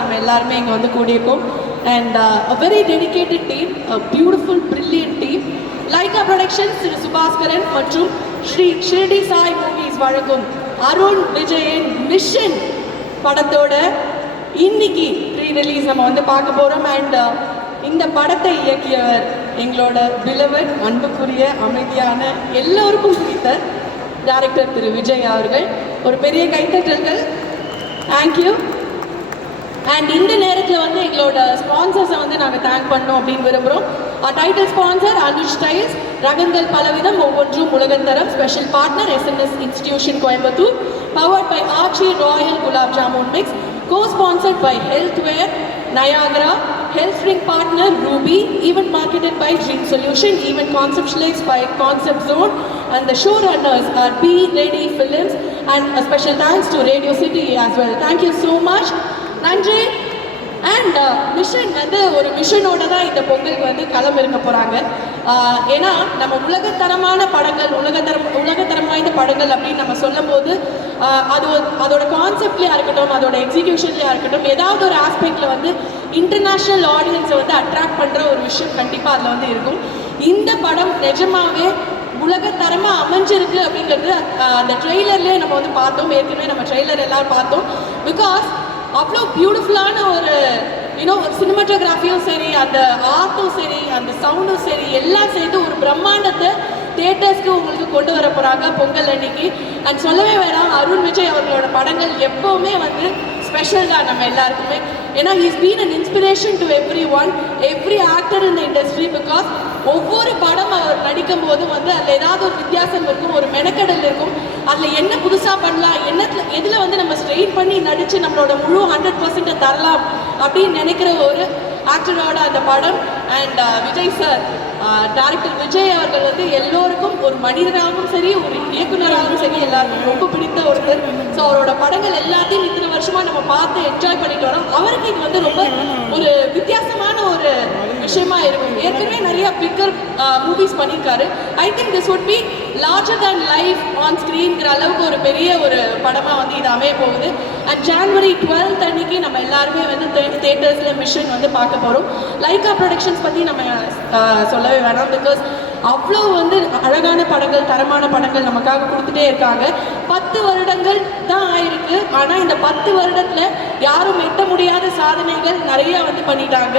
நம்ம எல்லாருமே இங்கே வந்து கூடியிருக்கோம். And a very dedicated team, a beautiful brilliant team. Lyca productions Thiru Subaskaran மற்றும் ஸ்ரீ ஷிரடி சாய் மூவிஸ் வழங்கும் அருண் விஜயின் மிஷன் படத்தோட இன்னைக்கு ப்ரீ ரிலீஸ் நம்ம வந்து பார்க்க போகிறோம். அண்ட் இந்த படத்தை இயக்கியவர் எங்களோட பிலவட் அன்புக்குரிய அமைதியான எல்லோருக்கும் பிடித்த டைரக்டர் திரு விஜய் அவர்கள். ஒரு பெரிய கைத்தட்டல்கள். தேங்க்யூ. அண்ட் இந்த நேரத்தில் வந்து எங்களோட ஸ்பான்சர்ஸை வந்து நாங்கள் தேங்க் பண்ணோம் அப்படின்னு விரும்புகிறோம். டைட்டில் ஸ்பான்சர் அனுஜ் ஸ்டைல்ஸ், ரகங்கள் பலவிதம் ஒவ்வொன்றும் உலகந்தரம். Special partner SNS institution Coimbatore. Powered by Aachi royal gulab jamun mix. Co-sponsored by Healthware, Niagara, Health Drink Partner, Ruby, event marketed by Dream Solution, event conceptualized by Concept Zone, and the showrunners are Be Ready Films, and a special thanks to Radio City as well. Thank you so much. நன்றி. And mission வந்து ஒரு மிஷனோட தான் இந்த பொங்கலுக்கு வந்து களம் இருக்க போகிறாங்க. ஏன்னா நம்ம உலகத்தரமான படங்கள், உலகத்தரம் வாய்ந்த படங்கள் அப்படின்னு நம்ம சொல்லும் போது அதோட கான்செப்ட்லேயா இருக்கட்டும், அதோட எக்ஸிக்யூஷன்லேயா இருக்கட்டும், ஏதாவது ஒரு ஆஸ்பெக்டில் வந்து இன்டர்நேஷ்னல் ஆடியன்ஸை வந்து அட்ராக்ட் பண்ணுற ஒரு விஷயம் கண்டிப்பாக அதில் வந்து இருக்கும். இந்த படம் நிஜமாகவே உலகத்தரமாக அமைஞ்சிருக்கு அப்படிங்கிறது அந்த ட்ரெய்லர்லேயே நம்ம வந்து பார்த்தோம். ஏற்கனவே நம்ம ட்ரெய்லர் எல்லோரும் பார்த்தோம். பிகாஸ் அவ்வளோ பியூட்டிஃபுல்லான ஒரு ஒரு சினிமாட்டோகிராஃபியும் சரி, அந்த ஆர்ட்டும் சரி, அந்த சவுண்டும் சரி, எல்லாம் சேர்ந்து ஒரு பிரம்மாண்டத்தை தியேட்டர்ஸ்க்கு உங்களுக்கு கொண்டு வர போகிறாங்க பொங்கல் அன்னைக்கு. அண்ட் சொல்லவே வேணாம், அருண் விஜய் அவர்களோட படங்கள் எப்போவுமே வந்து ஸ்பெஷல் தான் நம்ம எல்லாருக்குமே. ஏன்னா he's been an inspiration to every actor in the industry. Because ஒவ்வொரு படம் அவர் நடிக்கும் போதும் வந்து அதில் ஏதாவது ஒரு வித்தியாசம் இருக்கும், ஒரு மெனக்கடல் இருக்கும். அதில் என்ன புதுசாக பண்ணலாம், எதில் வந்து நம்ம ஸ்ட்ரெயின் பண்ணி நடித்து நம்மளோட முழு 100% தரலாம் அப்படின்னு நினைக்கிற ஒரு ஆக்டரோட அந்த படம். And Vijay sir, director Vijay அவர்கள் வந்து எல்லோருக்கும் ஒரு மனிதராகவும் சரி, ஒரு இயக்குனராகவும் சரி, எல்லாருக்கும் ரொம்ப பிடித்த ஒருத்தர். ஸோ அவரோட படங்கள் எல்லாத்தையும் இத்தனை வருஷமாக நம்ம பார்த்து என்ஜாய் பண்ணிட்டு வரோம். அவருக்கு இது வந்து ரொம்ப ஒரு வித்தியாசமான ஒரு விஷயமா இருக்கும். ஏற்கனவே நிறைய பிக்கர் மூவிஸ் பண்ணியிருக்காரு. I think this would be larger than life on ஸ்க்ரீன்கிற அளவுக்கு ஒரு பெரிய ஒரு படமாக வந்து இது அமைய போகுது. அண்ட் January 12th அன்னைக்கு நம்ம எல்லாருமே வந்து தியேட்டர்ஸில் மிஷன் வந்து பார்க்க போகிறோம். லைகா ப்ரொடக்ஷன்ஸ் பற்றி நம்ம சொல்லவே வேணாம். பிகாஸ் அவ்வளோ வந்து அழகான படங்கள், தரமான படங்கள் நமக்காக கொடுத்துட்டே இருக்காங்க. 10 வருடங்கள் தான் ஆயிருக்கு. ஆனால் இந்த 10 வருடத்தில் யாரும் எட்ட முடியாத சாதனைகள் நிறையா வந்து பண்ணிட்டாங்க.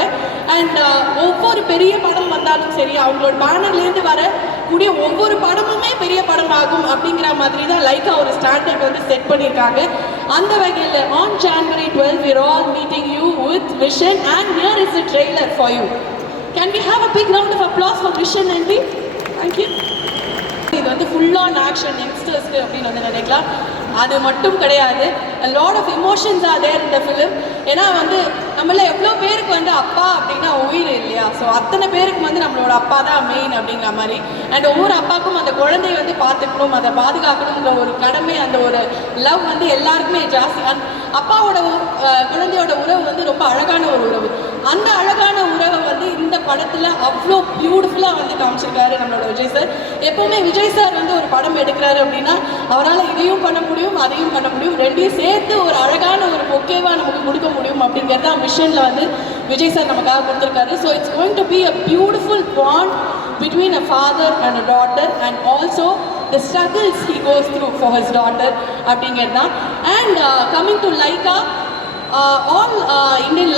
அண்ட் ஒவ்வொரு பெரிய படம் வந்தாலும் சரி, அவங்களோட பேனர்லேருந்து வரக்கூடிய ஒவ்வொரு படமுமே பெரிய படம் ஆகும் அப்படிங்கிற மாதிரி தான் லைக்கா ஒரு ஸ்டாண்டர்ட் வந்து செட் பண்ணியிருக்காங்க. அந்த வகையில் on January 12th we're all meeting you with Vision, and here is the trailer for you. Can we have a big round of applause for Vision and me? Thank you. இது வந்து full on action யங்ஸ்டர்ஸ்க்கு அப்படின்னு வந்து நினைக்கலாம். அது மட்டும் கிடையாது, a lot of emotions are there in the film. ஏன்னா வந்து நம்மள எவ்வளோ பேருக்கு வந்து அப்பா அப்படின்னா உயிர் இல்லையா? ஸோ அத்தனை பேருக்கு வந்து நம்மளோட அப்பா தான் மெயின் அப்படிங்கிற மாதிரி. அண்ட் ஒவ்வொரு அப்பாவுக்கும் அந்த குழந்தைய வந்து பார்த்துக்கணும், அதை பாதுகாக்கணுங்கிற ஒரு கடமை, அந்த ஒரு லவ் வந்து எல்லாருக்குமே ஜாஸ்தி. அப்பாவோட குழந்தையோட உறவு வந்து ரொம்ப அழகான ஒரு உறவு. அந்த அழகான உறவை வந்து இந்த படத்தில் அவ்வளோ பியூட்டிஃபுல்லாக வந்து காமிச்சிருக்காரு நம்மளோட விஜய் சார். எப்போவுமே விஜய் சார் வந்து ஒரு படம் எடுக்கிறாரு அப்படின்னா அவரால் இதையும் பண்ண முடியும், அதையும் பண்ண முடியும், ரெண்டையும் சேர்த்து ஒரு அழகான ஒரு பொக்கேவாக நமக்கு கொடுக்க முடியும் அப்படிங்கிறத மிஷனில் வந்து விஜய் சார் நமக்காக கொடுத்துருக்காரு. So it's going to be a beautiful bond between a father and a daughter, and also the struggles he goes through for his daughter அப்படிங்கிறது தான். And coming to Laika, all Indian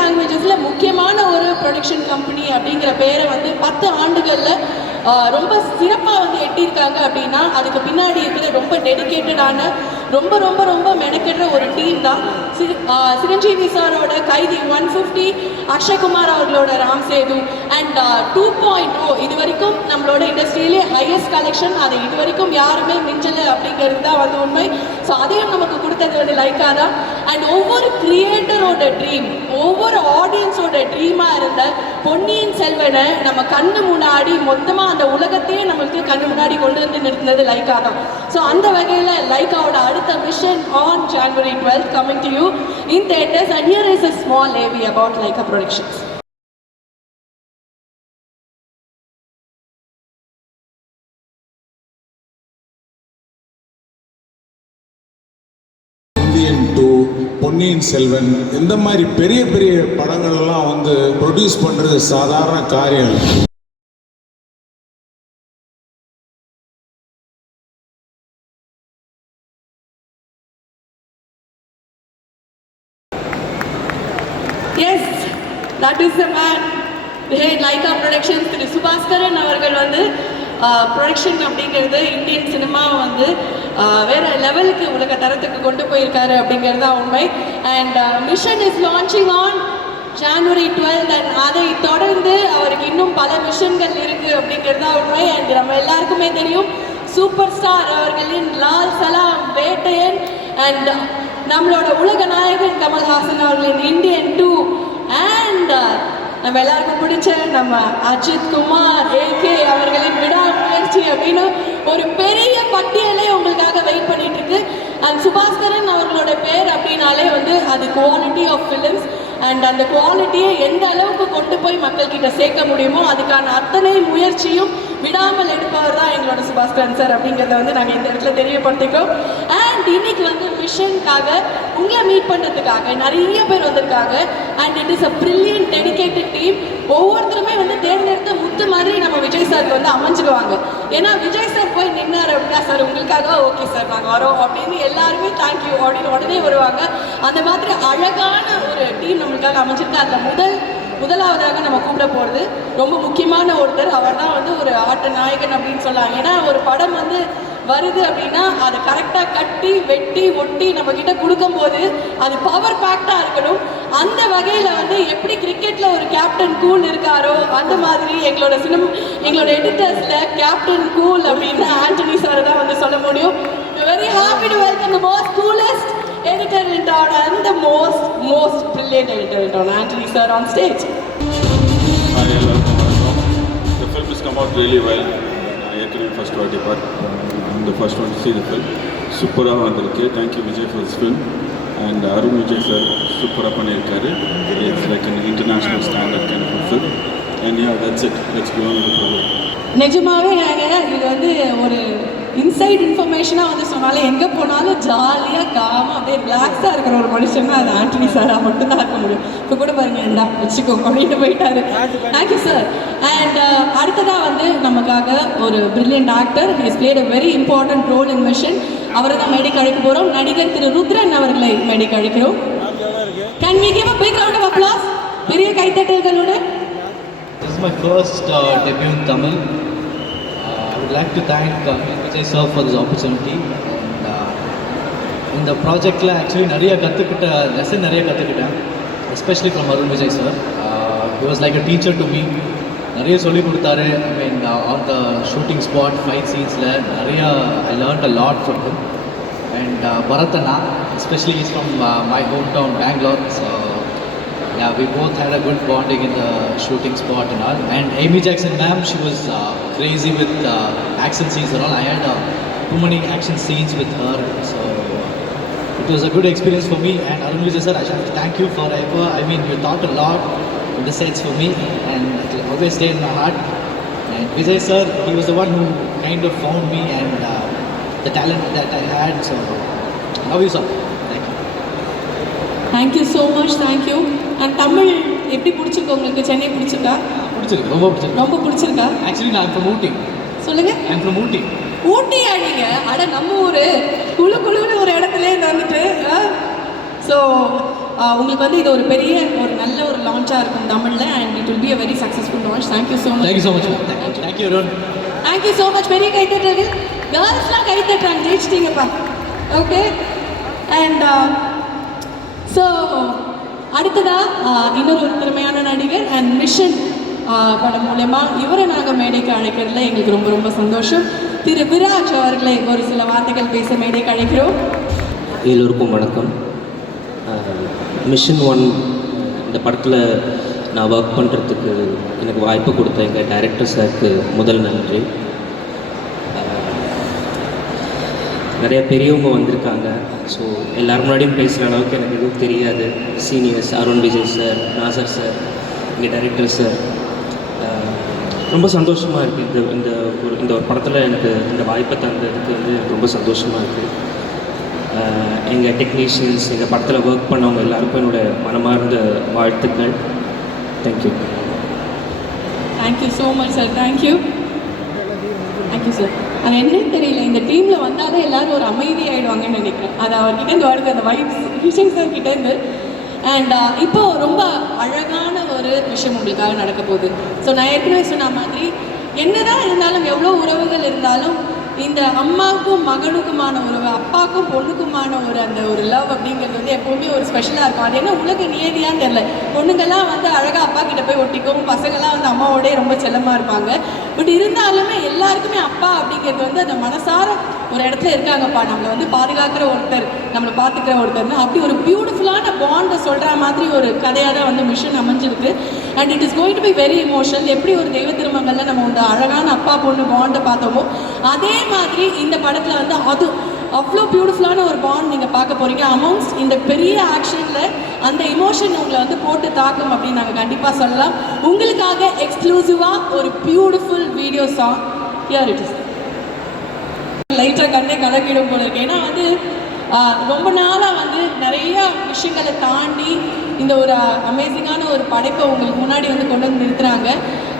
languagesல முக்கியமான ஒரு production company அப்படிங்கிற பேரை வந்து 10 ஆண்டுகளில் ரொம்ப சிறப்பாக வந்து எட்டியிருக்காங்க. அப்படின்னா அதுக்கு பின்னாடி இருக்கிற ரொம்ப டெடிக்கேட்டடான, ரொம்ப ரொம்ப ரொம்ப மெனக்கெடுற ஒரு டீம் தான். சிரஞ்சீவி சாரோட கைதி 150, அக்ஷய்குமார் அவர்களோட ராம் சேது, அண்ட் 2.0 இது வரைக்கும் நம்மளோட இண்டஸ்ட்ரியிலே ஹையஸ்ட் கலெக்ஷன். அதை இது வரைக்கும் யாருமே மிஞ்சலை அப்படிங்கிறது தான் வந்து உண்மை. ஸோ அதையும் நமக்கு கொடுத்தது வந்து லைக்கா தான். அண்ட் ஒவ்வொரு கிரியேட்டரோட ட்ரீம், ஒவ்வொரு ஆடியன்ஸோட ட்ரீமாக இருந்த பொன்னியின் செல்வனை நம்ம கண்ணு முன்னாடி மொத்தமாக அந்த உலகத்தையே நம்மளுக்கு கண்ணு முன்னாடி கொண்டு வந்து நிறுத்தினது லைக்கா தான். ஸோ அந்த வகையில் லைக்காவோட அடுத்த mission on January 12th coming to you in theaters, and here is a small AV about Laika Productions. Indian to Ponniyin Selvan இந்த மாதிரி பெரிய பெரிய படங்கள்லாம் வந்து ப்ரொடியூஸ் பண்ணுறது சாதாரண காரியம் இல்லை. Yes, that is the man. Lyca productions Thiru Subaskaran அவர்கள் வந்து ப்ரொடக்ஷன் அப்படிங்கிறது இந்தியன் சினிமாவை வந்து வேறு லெவலுக்கு உலக தரத்துக்கு கொண்டு போயிருக்காரு அப்படிங்கிறது தான் உண்மை. And mission is launching on January 12th and அதை தொடர்ந்து அவருக்கு இன்னும் பல மிஷன்கள் இருக்குது அப்படிங்கிறது தான் உண்மை. அண்ட் நம்ம எல்லாருக்குமே தெரியும் சூப்பர் ஸ்டார் அவர்களின் லால் சலாம், வேட்டையன் அண்ட் நம்மளோட உலக நாயகன் கமல்ஹாசன் அவர்களின் இந்தியன் 2 அண்ட் நம்ம எல்லாருக்கும் பிடிச்ச நம்ம அஜித் குமார் ஏகே அவர்களின் விடாமுயற்சி அப்படின்னு ஒரு பெரிய பட்டியலே உங்களுக்காக வெயிட் பண்ணிட்டு இருக்கு. அண்ட் சுபாஸ்கரன் அவர்களோட பேர் அப்படின்னாலே வந்து அது குவாலிட்டி ஆஃப் ஃபிலிம்ஸ் அண்ட் அந்த குவாலிட்டியை எந்த அளவுக்கு கொண்டு போய் மக்கள்கிட்ட சேர்க்க முடியுமோ அதுக்கான அத்தனை முயற்சியும் விடாமல் எடுப்பவர் தான் எங்களோட சுபாஸ்கரன் சார் அப்படிங்கிறத வந்து நாங்கள் இந்த இடத்துல தெரியப்படுத்திக்கிறோம். அண்ட் இன்னைக்கு வந்து மிஷனுக்காக உங்களை மீட் பண்ணுறதுக்காக நிறைய பேர் வந்திருக்காங்க. And it is a brilliant dedicated team. ஒவ்வொருத்தருமே வந்து தேர்ந்தெடுத்த முத்து மாதிரி நம்ம விஜய் சாருக்கு வந்து அமைஞ்சுக்குவாங்க. ஏன்னா விஜய் சார் போய் நின்னார் அப்படின்னா சார் உங்களுக்காக ஓகே சார் நாங்கள் வரோம் அப்படின்னு எல்லாருமே தேங்க்யூ அப்படின்னு உடனே வருவாங்க. அந்த மாதிரி அழகான ஒரு டீம் நம்மளுக்காக அமைஞ்சிருக்கு. அதில் முதலாவதாக நம்ம கூப்பிட போகிறது ரொம்ப முக்கியமான ஒருத்தர். அவர் தான் வந்து ஒரு ஆட்ட நாயகன் அப்படின்னு சொல்லலாம். ஏன்னா ஒரு படம் வந்து வருது அப்படின்னா அதை கரெக்டாக கட்டி வெட்டி ஒட்டி நம்மக்கிட்ட கொடுக்கும்போது அது பவர் பேக்டாக இருக்கணும். அந்த வகையில் வந்து எப்படி கிரிக்கெட்டில் ஒரு கேப்டன் கூல் இருக்காரோ அந்த மாதிரி எங்களோட எடிட்டர்ஸில் கேப்டன் கூல் அப்படின்னு ஆண்டனி சார் தான் வந்து சொல்ல முடியும். Very happy to welcome the most coolest editor in town and the most brilliant editor in town, Anthony sir on stage. Hi, எல்லாருக்கும் வணக்கம். The film has come out really well. ஏற்கனவே first வாட்டி the first one to see the film. சூப்பராக வந்திருக்கு. Thank you Vijay for this film. And Arun Vijay sir சூப்பராக பண்ணியிருக்காரு. It's like an international standard kind of a film. And yeah, that's it. Let's go on with the program. நிஜமாவே இது வந்து ஒரு inside இன்ஃபர்மேஷனாக வந்து சொன்னாலும் எங்கே போனாலும் ஜாலியாக காமாக அப்படியே ரிலாக்ஸாக இருக்கிற ஒரு மனுஷன்னா அது ஆண்டனி சாராக மட்டும்தான் இருக்க முடியும். இப்போ கூட பாருங்க என்ன வச்சுக்கோ அப்படின்ட்டு போயிட்டாரு. Thank you sir. அண்ட் அடுத்ததாக வந்து நமக்காக ஒரு brilliant actor has played a very important role in Mission. அவரை தான் மேடைக்கு அழைக்க போகிறோம். நடிகர் திரு ருத்ரன் அவர்களை மேடைக்கு அழைக்கிறோம். Can we give a big round of applause? பெரிய கைத்தட்டல்களோட. This is my first debut in Tamil. I would like to thank Vijay sir for this opportunity. And in the project la actually நிறைய கற்றுக்கிட்டேன் especially from Arun Vijay sir. He was like a teacher to me. நிறைய சொல்லி கொடுத்தாரு. I mean on the shooting spot fight scenes la I learned a lot from him. And Bharatana especially is from my hometown Bangalore. So yeah, we both had a good bonding in the shooting spot and all. And Amy Jackson ma'am, she was crazy with action scenes and all. I had too many action scenes with her, so it was a good experience for me. And Arun Vijay sir, I should thank you forever. I mean, you taught a lot in the sets for me, and it will always stay in my heart. And Vijay sir, he was the one who kind of found me and the talent that I had. So love you sir. Thank you so much. Thank you. And Tamil எப்படி பிடிச்சிருக்கு உங்களுக்கு? சென்னை பிடிச்சிருக்கா? பிடிச்சிருக்கு, ரொம்ப பிடிச்சிருக்கா? Actually நான் from ஊட்டி. சொல்லுங்கள். I'm from ஊட்டி. ஊட்டியா நீங்கள்? அட நம்ம ஊர் குழுன்னு ஒரு இடத்துல வந்துட்டு. ஸோ உங்களுக்கு வந்து இது ஒரு பெரிய ஒரு நல்ல ஒரு லான்ச்சாக இருக்கும் தமிழில். And it will be a very successful launch. Thank you so much. Thank you so much. Thank you Arun. Thank you so much. பெரிய கைத்தட்டுறது. கேர்ள்ஸ்லாம் கைத்தட்டுறாங்க. ஜெயிச்சிட்டிங்கப்பா. ஓகே. அண்ட் ஸோ அடுத்ததாக இன்னொரு திறமையான நடிகர் அண்ட் மிஷன் படம் மூலயமா இவரை நாங்கள் மேடைக்கு அழைக்கிறதுல எங்களுக்கு ரொம்ப ரொம்ப சந்தோஷம். திரு விராஜ் அவர்களை ஒரு சில வார்த்தைகள் பேச மேடைக்கு அழைக்கிறோம். எல்லோருக்கும் வணக்கம். மிஷன் 1 இந்த படத்தில் நான் ஒர்க் பண்ணுறதுக்கு எனக்கு வாய்ப்பு கொடுத்த எங்கள் டைரக்டர் சாருக்கு முதல் நன்றி. நிறைய பெரியவங்க வந்திருக்காங்க. ஸோ எல்லோரும் முன்னாடியும் பேசுகிற அளவுக்கு எனக்கு எதுவும் தெரியாது. Seniors Arun Vijay sir, Nasser sir, எங்கள் டைரக்டர் சார், ரொம்ப சந்தோஷமாக இருக்குது. இந்த ஒரு படத்தில் எனக்கு இந்த வாய்ப்பை தந்ததுக்கு வந்து எனக்கு ரொம்ப சந்தோஷமாக இருக்குது. எங்கள் டெக்னீஷியன்ஸ், எங்கள் படத்தில் ஒர்க் பண்ணவங்க எல்லாருக்கும் என்னோடய மனமார்ந்த வாழ்த்துக்கள். Thank you. Thank you so much sir. Thank you sir. அது என்னன்னு தெரியல, இந்த டீமில் வந்தாலே எல்லோரும் ஒரு அமைதி ஆகிடுவாங்கன்னு நினைக்கிறேன். அது அவர்கிட்டேருந்து வருது அந்த வைப்ஸ் கிஷன் சார் கிட்டேருந்து. அண்ட் இப்போது ரொம்ப அழகான ஒரு விஷயம் உங்களுக்காக நடக்க போகுது. ஸோ நான் ஏற்கனவே சொன்ன மாதிரி என்னதான் இருந்தாலும், எவ்வளோ உறவுகள் இருந்தாலும், இந்த அம்மாவுக்கும் மகனுக்குமான உறவு, அப்பாவுக்கும் பொண்ணுக்குமான அந்த ஒரு லவ் அப்படிங்கிறது வந்து எப்போவுமே ஒரு ஸ்பெஷலாக இருக்கும். அது என்ன உலக நியதியான்னு தெரியல. பொண்ணுங்கள்லாம் வந்து அழகாக அப்பா கிட்ட போய் ஒட்டிக்கும், பசங்கள்லாம் வந்து அம்மாவோடய ரொம்ப செல்லமாக இருப்பாங்க. பட் இருந்தாலுமே எல்லாருக்குமே அப்பா அப்படிங்கிறது வந்து அந்த மனசார ஒரு இடத்துல இருக்காங்கப்பா, நம்மளை வந்து பாதுகாக்கிற ஒருத்தர், நம்மளை பார்த்துக்கிற ஒருத்தர்னு அப்படி ஒரு பியூட்டிஃபுல்லான பாண்டை சொல்கிற மாதிரி ஒரு கதையாக தான் வந்து மிஷன் அமைஞ்சிருக்கு. And it is going to be very emotional. எப்படி ஒரு தெய்வ திருமங்கள்ல நம்ம இந்த அழகான அப்பா பொண்ணு பாண்டை பார்த்தோமோ அதே மாதிரி இந்த படத்தில் வந்து அது அவ்வளோ பியூட்டிஃபுல்லான ஒரு பாண்ட் நீங்கள் பார்க்க போகிறீங்க. அமௌண்ட்ஸ் இந்த பெரிய ஆக்ஷனில் அந்த இமோஷன் உங்களை வந்து போட்டு தாக்கும் அப்படின்னு நாங்கள் கண்டிப்பாக சொல்லலாம். உங்களுக்காக எக்ஸ்க்ளூசிவாக ஒரு beautiful video song. Here it is. லைட்டாக கண்ணே கலக்கிடும் போல இருக்கு. ஏன்னா வந்து ரொம்ப நாளாக வந்து நிறைய விஷயங்களை தாண்டி இந்த ஒரு அமேசிங்கான ஒரு படைப்பை உங்களுக்கு முன்னாடி வந்து கொண்டு வந்து நிறுத்துகிறாங்க.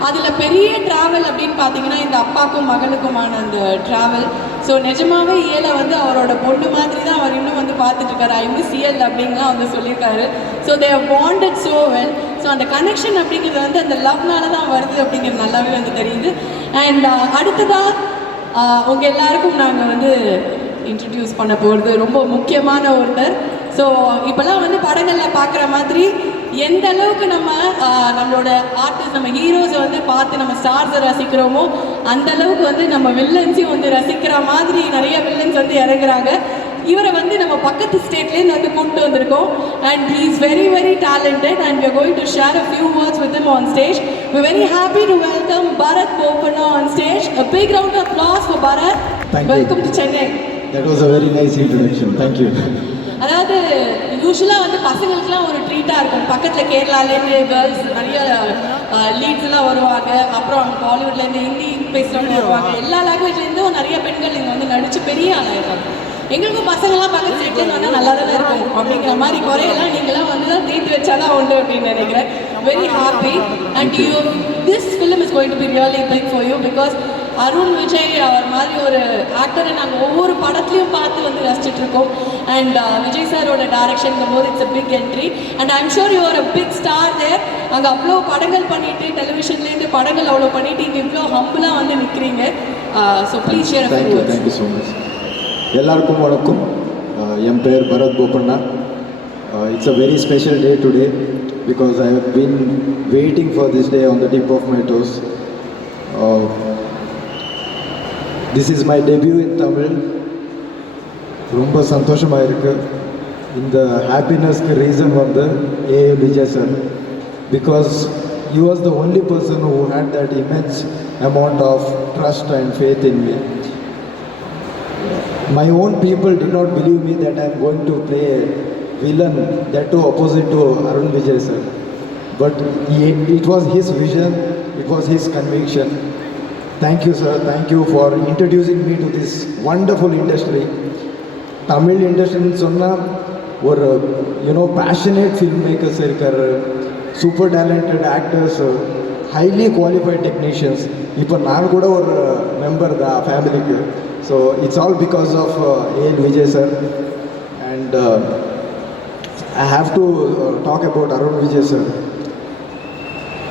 அதில் பெரிய ட்ராவல் அப்படின்னு பார்த்தீங்கன்னா இந்த அப்பாவுக்கும் மகனுக்குமான அந்த ட்ராவல். ஸோ நிஜமாகவே ஏழை வந்து அவரோட பொண்ணு மாதிரி தான் அவர் இன்னும் வந்து பார்த்துட்ருக்காரு. ஐ மிஸ் சிஎல் அப்படின்லாம் வந்து சொல்லியிருக்காரு. So they have bonded so well. So அந்த கனெக்ஷன் அப்படிங்கிறது வந்து அந்த லவ்னால தான் வருது அப்படிங்கிறது நல்லாவே வந்து தெரியுது. அண்ட் அடுத்ததாக உங்கள் எல்லாருக்கும் நாங்கள் வந்து இன்ட்ரடியூஸ் பண்ண போகிறது ரொம்ப முக்கியமான ஒருத்தர். ஸோ இப்போல்லாம் வந்து படங்களில் பார்க்குற மாதிரி எந்த அளவுக்கு நம்மளோட ஆர்டிஸ்ட், நம்ம ஹீரோஸை வந்து பார்த்து நம்ம ஸ்டார்ஸை ரசிக்கிறோமோ அந்த அளவுக்கு வந்து நம்ம வில்லன்ஸையும் வந்து ரசிக்கிற மாதிரி நிறைய வில்லன்ஸ் வந்து இறங்குறாங்க. இவரை வந்து நம்ம பக்கத்து ஸ்டேட்லேருந்து வந்து கொண்டு வந்திருக்கோம். And he is very very talented and we are going to share a few words with him on stage. We're very happy to welcome Bharat Bopanna on stage. A big round of applause for Bharat. Thank Welcome you. to Chennai. That was a very nice introduction. Thank you. அதாவது யூஸ்வலாக வந்து பசங்களுக்குலாம் ஒரு ட்ரீட்டாக இருக்கும். பக்கத்தில் கேரளாலேருந்து girls நிறைய லீட்ஸ்லாம் வருவாங்க. அப்புறம் அவங்க பாலிவுட்லேருந்து ஹிந்தி பேசுகிறவங்க வருவாங்க. எல்லா லாங்குவேஜ்லேருந்தும் நிறைய பெண்கள் இங்கே வந்து நடித்து பெரிய ஆளாயிருக்காங்க. எங்களுக்கும் பசங்கள்லாம் பக்கத்து சைட்லேருந்து வந்தால் நல்லா தானே இருக்கும் அப்படிங்கிற மாதிரி குறையெல்லாம் நீங்களாம் வந்து தான் தீர்த்து வச்சாதான் உண்டு அப்படின்னு நினைக்கிறேன். Very happy. And this film is going to be really big for you because Arun Vijay அவர் மாதிரி ஒரு ஆக்டரை நாங்கள் ஒவ்வொரு படத்துலையும் பார்த்து வந்து ரசிச்சிட்ருக்கோம். அண்ட் விஜய் சாரோட டைரக்ஷனுங்கும் போது it's a big entry. And I'm sure you are a big star there. அங்கே அவ்வளோ படங்கள் பண்ணிவிட்டு, டெலிவிஷன்லேருந்து படங்கள் அவ்வளோ பண்ணிவிட்டு இங்கே இவ்வளோ ஹம்பிளாக வந்து நிற்கிறீங்க. So please share. Thank you so much. எல்லாருக்கும் வணக்கம். என் பேர் Bharat Bopanna. It's a very special day today because I have been waiting for this day on the tip of my toes. This is my debut in Tamil. ரொம்ப சந்தோஷமாக இருக்குது. இந்த ஹாப்பினஸ்க்கு reason வந்து A. Vijay sir, because he was the only person who had that immense amount of trust and faith in me. My own people did not believe me that I am going to play a villain, that too opposite to Arun Vijay sir. But it was his vision, it was his conviction. Thank you sir, thank you for introducing me to this wonderful industry. Tamil industry சொன்னால் ஒரு passionate filmmakers இருக்கார், super talented actors, highly qualified technicians. இப்போ நான் கூட ஒரு member தான் ஃபேமிலிக்கு. So it's all because of A. Vijay sir. And I have to talk about Arun Vijay sir.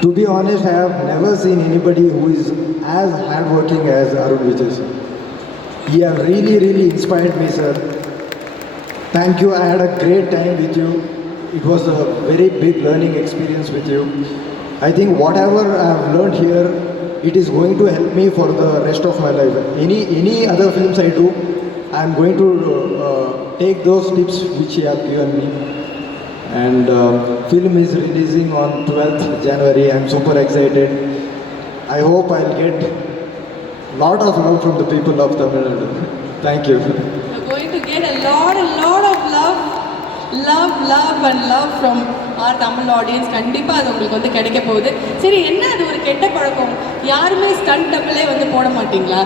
To be honest, I have never seen anybody who is as hardworking as Arun Vijay sir. He has really, really inspired me, sir. Thank you. I had a great time with you. It was a very big learning experience with you. I think whatever I have learned here, it is going to help me for the rest of my life. Any other films I do, I am going to take those tips which you have given me. And film is releasing on 12th January. I am super excited. I hope I'll get lot of love from the people of Tamil Nadu. Thank you. You're going to get a lot of love and love from our Tamil audience. கண்டிப்பாக அது உங்களுக்கு வந்து கிடைக்க போகுது. சரி, என்ன அது ஒரு கெட்ட பழக்கம்? யாருமே ஸ்டண்ட் டபுளே வந்து போட மாட்டிங்களா?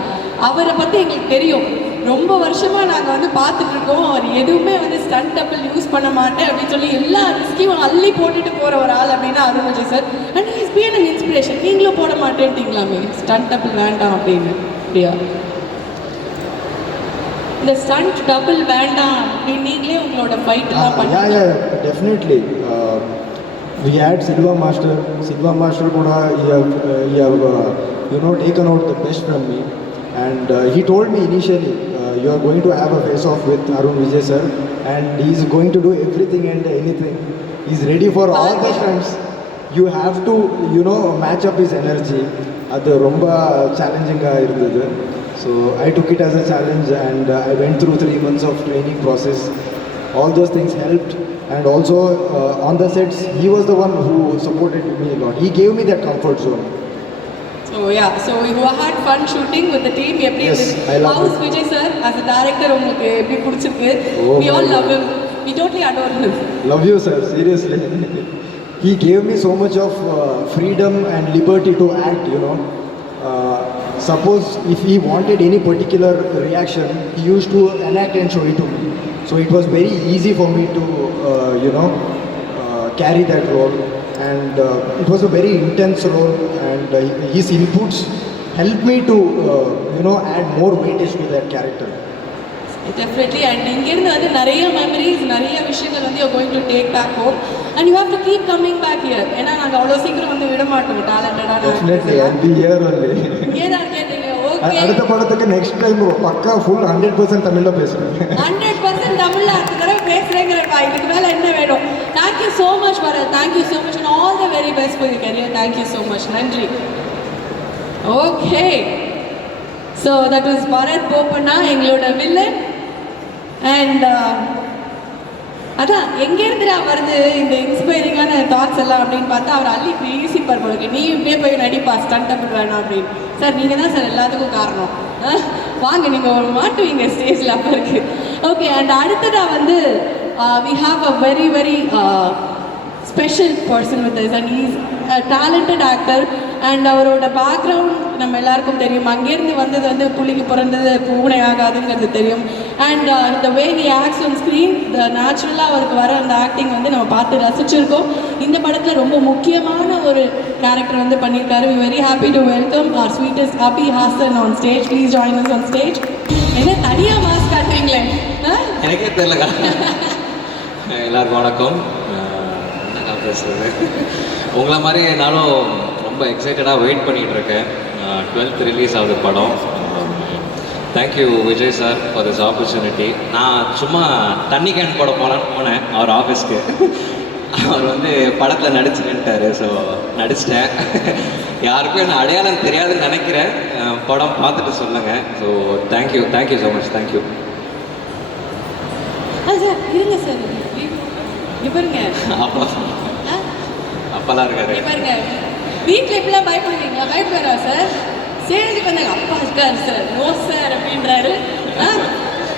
அவரை பற்றி எங்களுக்கு தெரியும். ரொம்ப வருஷமாக நாங்கள் வந்து பார்த்துட்ருக்கோம். அவர் எதுவுமே வந்து ஸ்டண்ட் டபுள் யூஸ் பண்ண மாட்டேன் அப்படின்னு சொல்லி எல்லா ரிஸ்கையும் அள்ளி போட்டுட்டு போகிற ஒரு ஆள் அப்படின்னா Arun Vijay sir. And is been an inspiration. நீங்களும் போட மாட்டேன்ட்டீங்களாமே ஸ்டண்ட் டபுள் வேண்டாம் அப்படின்னு. அப்படியா? இந்த ஸ்டண்ட் டபுள் வேண்டாம் அப்படின்னு நீங்களே உங்களோட ஃபைட்லாம் பண்ணி definitely. We had Silva Master. Silva Master kuda he have taken out the best from me, and he told me initially you are going to have a face off with Arun Vijay sir, and he is going to do everything and anything. He is ready for all the stunts. You have to match up his energy. அது ரொம்ப சேலஞ்சிங்காக இருந்தது. So I took it as a challenge, and I went through 3 months of training process. All those things helped, and also on the sets he was the one who supported me a lot. He gave me that comfort zone. So you had fun shooting with the team. Yes, I love How's Vijay sir as a director? உங்களுக்கு எப்படி பிடிச்சிருக்கு? We all love him. We totally adore him. Love you sir, seriously. He gave me so much of freedom and liberty to act, suppose if he wanted any particular reaction, he used to enact and show it to me. So it was very easy for me to carry that role, and it was a very intense role, and his inputs helped me to add more weightage to that character. Definitely. And இங்கிருந்து வந்து நிறைய memories, நிறைய விஷயங்கள் வந்து you're going to take back home, and you have to keep coming back here. ஏன்னா நாங்கள் அவ்வளோ சீக்கிரம் வந்து விட மாட்டோம் டேலண்டடான. Definitely, I'll be here only. இங்கே தான் கேட்டீங்க. ஓகே, அடுத்த படத்துக்கு நெக்ஸ்ட் டைம் பக்கா ஃபுல் 100% தமிழ்ல பேசுறேன். 100% தமிழ்ல அடுத்த தடவை பேசுறேங்கிறப்பா. இதுக்கு மேல என்ன வேணும்? Thank you so much Bharat. Thank you so much, and all the very best for your career. Thank you so much. நன்றி. Okay, so that was Bharat Bopanna, எங்களோட வில்லன். அண்ட் அதான் எங்கேருந்துடா வருது இந்த இன்ஸ்பைரிங்கான தாட்ஸ் எல்லாம் அப்படின்னு பார்த்தா அவர் அள்ளி பேசி பரவாயில்ல. நீ இப்படியே போய் நடிப்பா ஸ்டண்ட் டபுள் வேணாம் அப்படின்னு. சார் நீங்கள் தான் சார் எல்லாத்துக்கும் காரணம். வாங்க நீங்கள் ஒரு மாட்டுவீங்க ஸ்டேஜில் அப்போ இருக்குது. ஓகே, அண்ட் அடுத்ததாக வந்து we have a very very special person with us, and he is a talented actor, and அவரோட பேக்ரவுண்ட் நம்ம எல்லாருக்கும் தெரியும். அங்கேருந்து வந்தது வந்து புலிக்கு பிறந்தது பூனை ஆகாதுங்கிறது தெரியும். And the way he acts on screen, நேச்சுரலாக அவருக்கு வர அந்த ஆக்டிங் வந்து நம்ம பார்த்து ரசிச்சிருக்கோம். இந்த படத்தில் ரொம்ப முக்கியமான ஒரு கேரக்டர் வந்து பண்ணியிருக்காரு. we very happy to welcome our sweetest Abhi Hassan on stage. Please join us on stage. என்ன தனியாக மாஸ்க் காட்டுவீங்களே? எனக்கே தெரியலக்கா. எல்லாருக்கும் வணக்கம். என்னக்கா பேசுறது? உங்களை மாதிரி நானும் ரொம்ப எக்ஸைட்டடாக வெயிட் பண்ணிகிட்டு இருக்கேன். 12th ரிலீஸ் ஆகுது படம். Thank you Vijay sir for this opportunity. நான் சும்மா தண்ணி கேன் போட போகலான்னு போனேன் அவர் ஆஃபீஸ்க்கு. அவர் வந்து படத்தில் நடிச்சுக்கிட்டாரு. ஸோ நடிச்சிட்டேன். யாருக்கும் என்ன அடையாளம் தெரியாதுன்னு நினைக்கிறேன். படம் பார்த்துட்டு சொல்லுங்கள். So thank you so much. Thank you. Sir இருங்க சார், இங்கே பாருங்க. அப்பெல்லாம் இருக்காரு. இங்கே பாருங்க, வீட்டில் இப்படிலாம் பயப்படுவீங்களா? பயப்படுறா சார்? ஸ்டேஜுக்கு வந்தாங்க, அப்பா இருக்கார் சார், நோ சார் அப்படின்றாரு.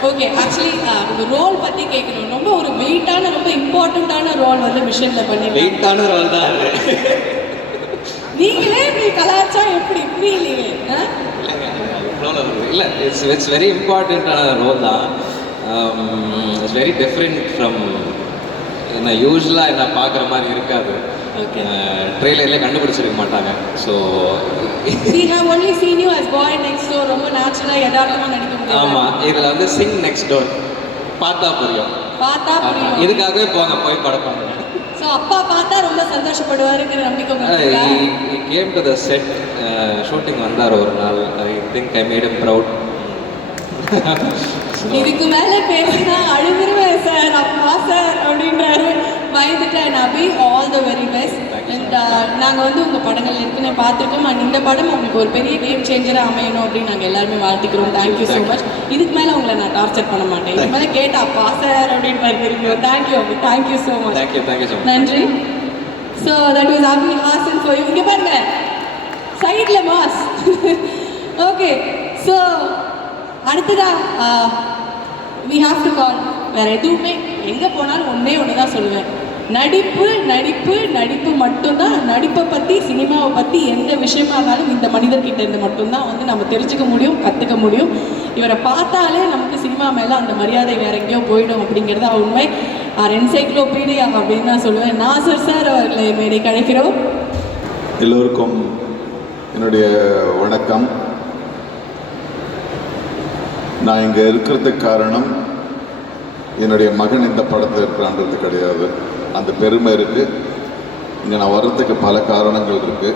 ஓகே, ஆக்சுவலி உங்கள் ரோல் பற்றி கேட்கணும். ரொம்ப ஒரு வெயிட்டான ரொம்ப இம்பார்ட்டண்ட்டான ரோல் வந்து மிஷனில் பண்ணி. வெயிட்டான ரோல் தான் அது. நீங்களே இப்படி கலாச்சா எப்படி புரியலையே? இல்லை, இட்ஸ் வெரி இம்பார்ட்டண்ட்டான ரோல் தான். இட்ஸ் வெரி டிஃப்ரெண்ட் ஃப்ரம் என்ன யூஸ்வலாக என்ன பார்க்குற மாதிரி இருக்காது. ட்ரெய்லர்லேயே கண்டுபிடிச்சிருக்க மாட்டாங்க. So we have only seen you as boy next door. ரொம்ப நேச்சுரலாக யதார்த்தமாக நடிக்க முடியும். ஆமாம், இதில் வந்து சிங் நெக்ஸ்ட் டோர் பார்த்தா புரியும். இதுக்காகவே போய் படம் பண்ணுங்க. ஸோ அப்பா பார்த்தா ரொம்ப சந்தோஷப்படுவாருங்கிற நம்பிக்கை உங்களுக்கு? He came to the set, shooting வந்தார் ஒரு நாள். I think I made him proud. இதுக்கு மேலே பேசினா அழுதுருவேன் சார், அப்பா சார் அப்படின்றாரு. பயந்துட்டேன். Abhi, all the very best. And நாங்கள் வந்து உங்கள் படங்கள் இருக்குன்னு பார்த்துருக்கோம். அண்ட் இந்த படம் உங்களுக்கு ஒரு பெரிய கேம் சேஞ்சராக அமையணும் அப்படின்னு நாங்கள் எல்லாருமே வாழ்த்துக்கிறோம். Thank you so much. இதுக்கு மேலே உங்களை நான் டார்ச்சர் பண்ண மாட்டேன். இதுக்கு மேலே கேட்டா அப்பா சார் அப்படின்னு பார்த்துருக்கீங்க. Thank you Abhi, thank you so much. Thank you so much. நன்றி. So that was Abhi Haasan for you. இங்கே பாருங்க சைடில் மாஸ். ஓகே, ஸோ அடுத்ததா we have to call. வேறு எதுவுமே எங்கே போனாலும் ஒன்று தான் சொல்லுவேன், நடிப்பு நடிப்பு நடிப்பு மட்டும்தான். நடிப்பை பற்றி சினிமாவை பற்றி எந்த விஷயமா இருந்தாலும் இந்த மனிதர்கிட்ட இருந்து மட்டும்தான் வந்து நம்ம தெரிஞ்சுக்க முடியும், கற்றுக்க முடியும். இவரை பார்த்தாலே நமக்கு சினிமா மேலே அந்த மரியாதை வேற எங்கேயோ போயிடும் அப்படிங்கிறது உண்மை. என்சைக்ளோபீடியா அப்படின்னு தான் சொல்லுவேன். நாசர் சார் அவர்களை மேடை கிடைக்கிறோம். எல்லோருக்கும் என்னுடைய வணக்கம். நான் இங்கே இருக்கிறதுக்கு காரணம் என்னுடைய மகன் இந்த படத்தில் இருக்கிறான்றது கிடையாது. அந்த பெருமை இருக்குது. இங்கே நான் வர்றதுக்கு பல காரணங்கள் இருக்குது.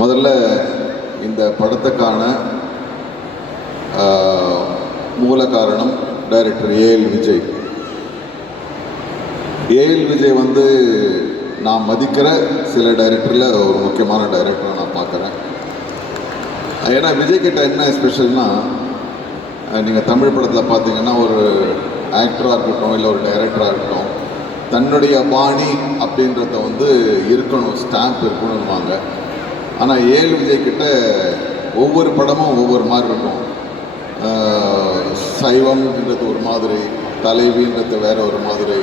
முதல்ல இந்த படத்துக்கான மூல காரணம் director AL Vijay. AL Vijay வந்து நான் மதிக்கிற சில டைரக்டரில் ஒரு முக்கியமான டைரக்டரை நான் பார்க்குறேன். ஏன்னா விஜய் கிட்ட என்ன ஸ்பெஷல்னால், நீங்கள் தமிழ் படத்தில் பார்த்தீங்கன்னா ஒரு ஆக்டராக இருக்கட்டும் இல்லை ஒரு டைரக்டராக இருக்கட்டும், தன்னுடைய பாணி அப்படின்றத வந்து இருக்கணும், ஸ்டாம்ப் இருக்கணும்வாங்க. ஆனால் ஏஎல் விஜய் கிட்ட ஒவ்வொரு படமும் ஒவ்வொரு மாதிரி இருக்கும். சைவம்ன்றது ஒரு மாதிரி, தலைவின்றது வேற ஒரு மாதிரி,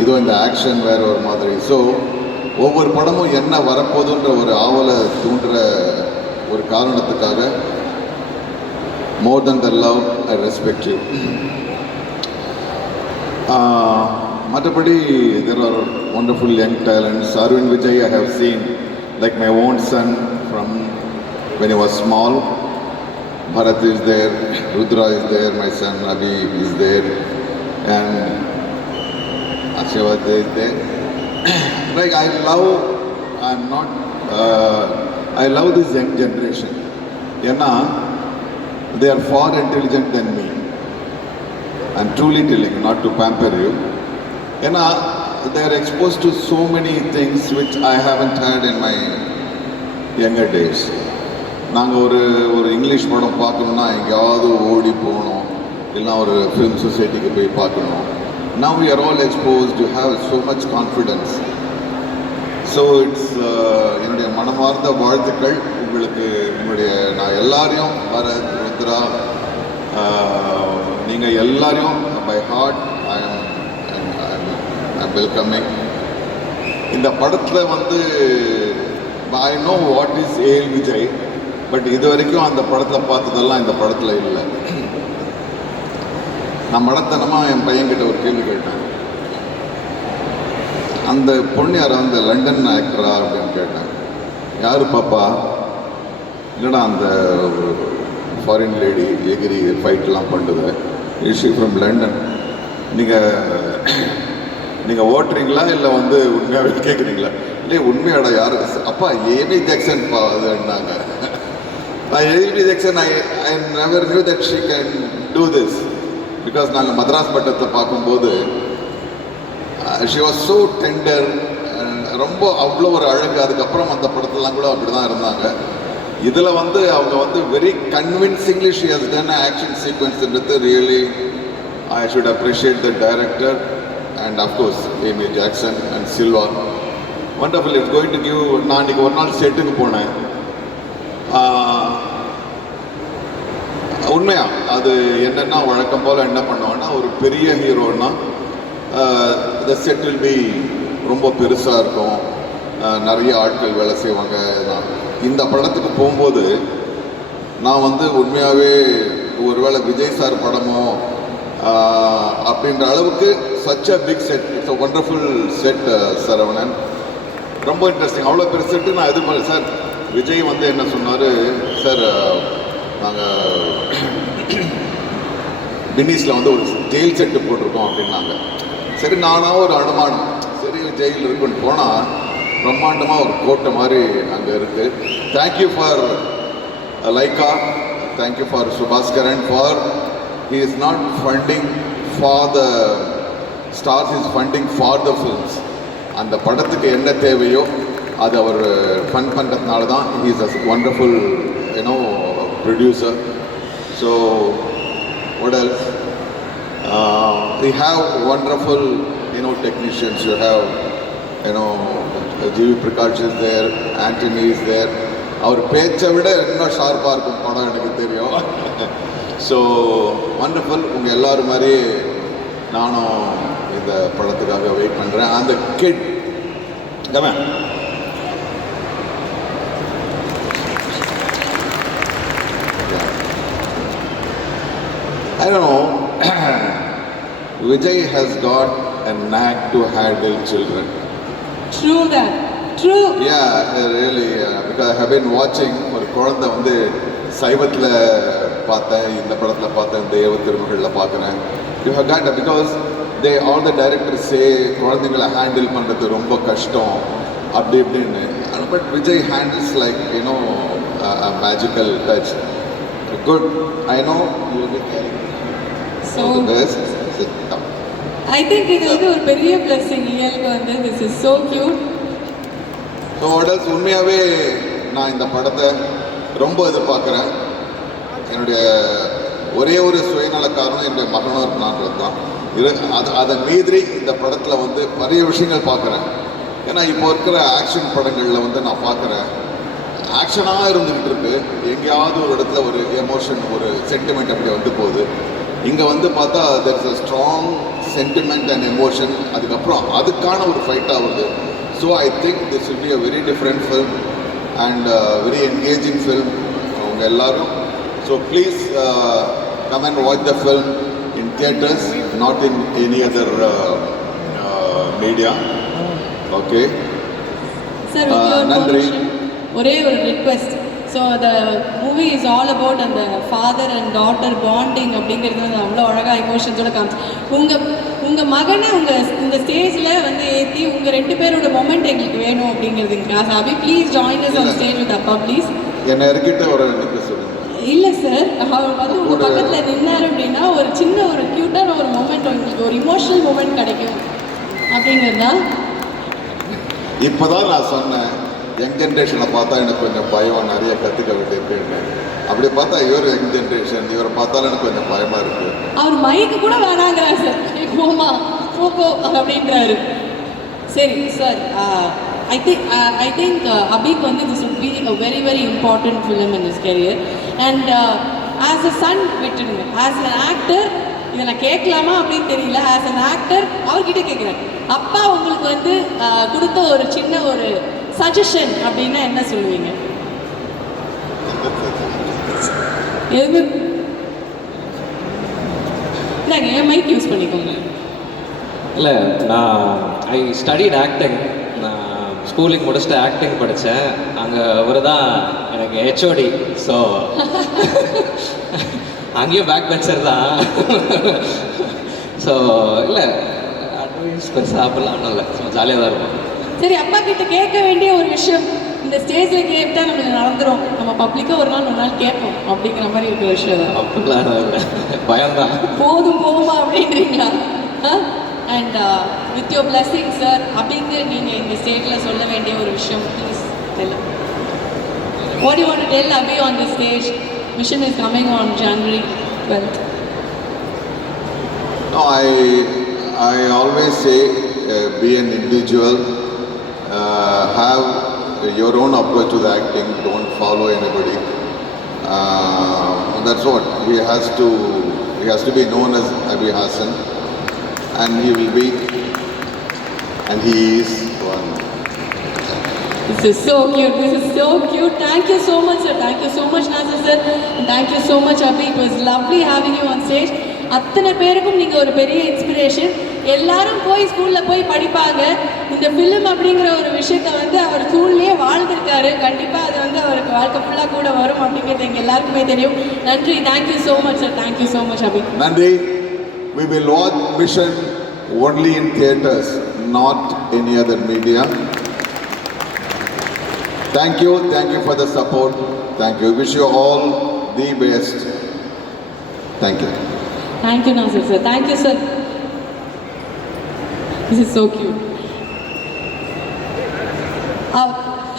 இதுவும் இந்த ஆக்ஷன் வேறு ஒரு மாதிரி. ஸோ ஒவ்வொரு படமும் என்ன வரப்போகுதுன்ற ஒரு ஆவலை தூண்டுற ஒரு காரணத்துக்காக more than the love I respect you. மற்றபடி there are wonderful young talents. Arvind Vijay I have seen like my own son from when he was small. Bharat is there, Rudra is there, my son Ravi is there, and Ashwat is there. Like I love this young generation. Yana, they are far intelligent than me. I'm truly telling you, not to pamper you. Yana, they are exposed to so many things which I haven't had in my younger days. நாங்கள் ஒரு English படம் பார்க்கணுன்னா எங்கேயாவது ஓடி போகணும், இல்லைனா ஒரு film சொசைட்டிக்கு போய் பார்க்கணும். Now we are all exposed to have so much confidence. So it's என்னுடைய மனமார்ந்த வாழ்த்துக்கள் உங்களுக்கு. நான் எல்லாரையும், பரத், ருத்ரா, நீங்கள் எல்லாரையும் by heart I am welcoming. இந்த படத்தில் வந்து I know what is AL Vijay, but இது வரைக்கும் அந்த படத்தில் பார்த்ததெல்லாம் இந்த படத்தில் இல்லை. நான் மடத்தனமாக என் பையன்கிட்ட ஒரு கேள்வி கேட்டேன். அந்த பொண்ணு யாரை அந்த லண்டன் ஆக்டரா அப்படின்னு கேட்டேன். யார் பாப்பா? இல்லைடா அந்த ஃபாரின் லேடி எகிரி ஃபைட்லாம் பண்ணுது, இஷி ஃப்ரம் லண்டன். நீங்கள் ஓட்டுறீங்களா இல்லை வந்து உண்மையாகவே கேட்குறீங்களா? இல்லை உண்மையாடா யார்? அப்பா ஏமி ஜாக்சன் பா அதுன்னாங்க. Amy Jackson I never knew that she can do this. Because நாங்கள் மദ്രാஸ் பட்டத்தை பார்க்கும்போது ஷி வாஸ் ஸோ டெண்டர், ரொம்ப அவ்வளோ ஒரு அழகு. அதுக்கப்புறம் அந்த படத்துலாம் கூட அப்படி தான் இருந்தாங்க. இதில் வந்து அவங்க வந்து very convincingly she has done action சீக்வன்ஸ்ன்றது really I should appreciate the director and of course Amy Jackson and Silva. Wonderful. It's going to give. நான் இன்றைக்கி ஒரு நாள் செட்டுக்கு போனேன். உண்மையாக அது என்னென்னா வழக்கம் போல் என்ன பண்ணுவேன்னா, ஒரு பெரிய ஹீரோன்னா த செட் வில் பி ரொம்ப பெருசாக இருக்கும், நிறைய ஆட்கள் வேலை செய்வாங்க. இந்த படத்துக்கு போகும்போது நான் வந்து உண்மையாகவே ஒருவேளை விஜய் சார் படமோ அப்படின்ற அளவுக்கு such a big set. It's a wonderful set Saravanan. ரொம்ப இன்ட்ரெஸ்டிங். அவ்வளோ பெரிய செட்டு நான் இது பண்ணேன் சார். விஜய் வந்து என்ன சொன்னார், சார் நாங்கள் பின்னிஸில் வந்து ஒரு ஜெயில் செட்டு போட்டிருக்கோம் அப்படின்னாங்க. சரி, நானாக ஒரு அனுமானம், சரி ஜெயில் இருக்குன்னு போனால் பிரம்மாண்டமாக ஒரு கோட்டை மாதிரி அங்கே இருக்குது. Thank you for Lyca, thank you for Subaskaran for he is not funding for the stars, he is funding for the films. அந்த படத்துக்கு என்ன தேவையோ அது அவர் ஃபண்ட் பண்ணுறதுனால தான் he is a wonderful producer. So what else? We have wonderful technicians. You have G.V. Prakash is there, Antony is there. அவர் பேச்சை விட இன்னும் ஷார்ப்பாக இருக்கும் படம், எனக்கு தெரியும். So wonderful. உங்கள் எல்லோரும் மாதிரி நானும் இந்த படத்துக்காக வெயிட் பண்ணுறேன். அந்த kit கமே I don't know. Vijay has got a knack to handle children. True that. True. Yeah, really. Because I have been watching. ஒரு குழந்தை வந்து சைவத்தில் பார்த்தேன், இந்த படத்தில் பார்த்தேன், தேவ திருமகளில் பார்க்குறேன். You have got because all the directors say குழந்தைங்களை ஹேண்டில் பண்ணுறது ரொம்ப கஷ்டம் அப்படி இப்படின்னு. But Vijay handles like a magical touch. Good. I know you will be carrying. So all the best. Sit down. I think இது வந்து ஒரு பெரிய blessing இயல்பு வந்து this is so cute. So adults உண்மையாகவே நான் இந்த படத்தை ரொம்ப எதிர்பார்க்குறேன். என்னுடைய ஒரே ஒரு சுயநல காரணம் என்னுடைய மகனும் இருக்கணுன்றது தான். அதை மீறி இந்த படத்தில் வந்து நிறைய விஷயங்கள் பார்க்குறேன். ஏன்னா இப்போ இருக்கிற ஆக்ஷன் படங்களில் வந்து நான் பார்க்குறேன் ஆக்ஷனாக இருந்துக்கிட்டு இருக்கு, எங்கேயாவது ஒரு இடத்துல ஒரு எமோஷன் ஒரு சென்டிமெண்ட் அப்படி வந்து போகுது. இங்கே வந்து பார்த்தா there is a strong sentiment and emotion, அதுக்கப்புறம் அதுக்கான ஒரு ஃபைட் ஆகுது. So I think this will be a very different film and very engaging film அவங்க எல்லாரும். So please come and watch the film in theatres, not in any other media. Okay sir நன்றி. ஒரே ஒரு request. So the movie is all about அந்த father and daughter bonding அப்படிங்கிறது வந்து அவ்வளோ அழகாக எமோஷன்ஸோட காமிச்சு உங்கள் மகனை இந்த ஸ்டேஜில் வந்து ஏற்றி உங்கள் 2 பேரோட மொமெண்ட் எங்களுக்கு வேணும் அப்படிங்கிறதுங்க. Abhi please join us on stage with அப்பா ப்ளீஸ். என்னை இருக்கிட்ட ஒரு நிற்க சொல்லுங்கள். இல்லை சார், அவர் வந்து உங்கள் பக்கத்தில் நின்னார் அப்படின்னா ஒரு சின்ன ஒரு க்யூட்டான ஒரு மொமெண்ட் உங்களுக்கு ஒரு இமோஷனல் மொமெண்ட் கிடைக்கும் அப்படிங்கிறதா. இப்போ தான் நான் சொன்னேன் யங் ஜென்ரேஷனை பார்த்தா எனக்கு கொஞ்சம் பயம், நிறைய கற்றுக்க வேண்டியிருக்குன்னு. அப்படி பார்த்தா இவர் யங் ஜென்ரேஷன், இவரை பார்த்தாலும் எனக்கு கொஞ்சம் பயமாக இருக்குது. அவர் மைக்கு கூட வேணாங்கிறார் சார், போமா போகோ அப்படின்றாரு. சரி சார், I think Abhiக்கு வந்து this would be a very very important film in his career and as a son விட்டுடுங்க, as an actor இதை நான் கேட்கலாமா அப்படின்னு தெரியல. ஆஸ் அன் ஆக்டர் அவர்கிட்ட கேட்குறேன், அப்பா உங்களுக்கு வந்து கொடுத்த ஒரு சின்ன ஒரு சஜஷன் அப்படின்னா என்ன சொல்லுவீங்க? எது இல்லைங்க, என் மைக் யூஸ் பண்ணிக்கோங்க. இல்லை, நான் ஐ ஸ்டடிட் ஆக்டிங். நான் ஸ்கூலிங் முடிச்சுட்டு ஆக்டிங் படித்தேன். அங்கே அவர் தான் எனக்கு ஹெச்ஓடி. ஸோ அங்கேயும் பேக் பென்சர் தான். ஸோ இல்லை, அட்வைஸ் பெருசாக அப்படிலாம் இல்லை, ஸோ ஜாலியாக தான் இருக்கும். சரி, அப்பா கிட்ட கேட்க வேண்டிய ஒரு விஷயம் இந்த ஸ்டேஜில் கேட்டால் நம்மளுக்கு நடந்துடும், நம்ம பப்ளிக்காக ஒரு நாள் கேட்போம் அப்படிங்கிற மாதிரி ஒரு விஷயம் தான். அப்படிலாம் இல்லை, பயம்தான். போதும் போகுமா அப்படின்றீங்களா? And with your blessing sir, அப்படிங்க நீங்கள் இந்த ஸ்டேஜில் சொல்ல வேண்டிய ஒரு விஷயம் please tell. What you want to tell Abhi on the stage? Mission is coming on January 12th. No, I always say be an individual, have your own approach to the acting, don't follow anybody. That's what he has to be known as Abhi Hassan, and he will be, and he is one. This is so cute. This is so cute. Thank you so much, sir. Thank you so much, Nasir sir. And thank you so much, Abhi. It was lovely having you on stage. அத்தனை பேருக்கும் நீங்கள் ஒரு பெரிய inspiration. எல்லாரும் போய் ஸ்கூலில் போய் படிப்பாங்க. இந்த ஃபிலிம் அப்படிங்கிற ஒரு விஷயத்தை வந்து அவர் ஸ்கூல்லேயே வாழ்ந்திருக்காரு. கண்டிப்பாக அது வந்து அவருக்கு வாழ்க்கை ஃபுல்லாக கூட வரும் அப்படிங்கிறது எங்கள் எல்லாருக்குமே தெரியும். நன்றி. Thank you so much sir. Thank you so much Abhi. நன்றி. We will watch Mission only in theatres, not any other media. Thank you for the support. Thank you. Wish you all the best. Thank you. Thank you, Nasir sir. Thank you, sir. This is so cute.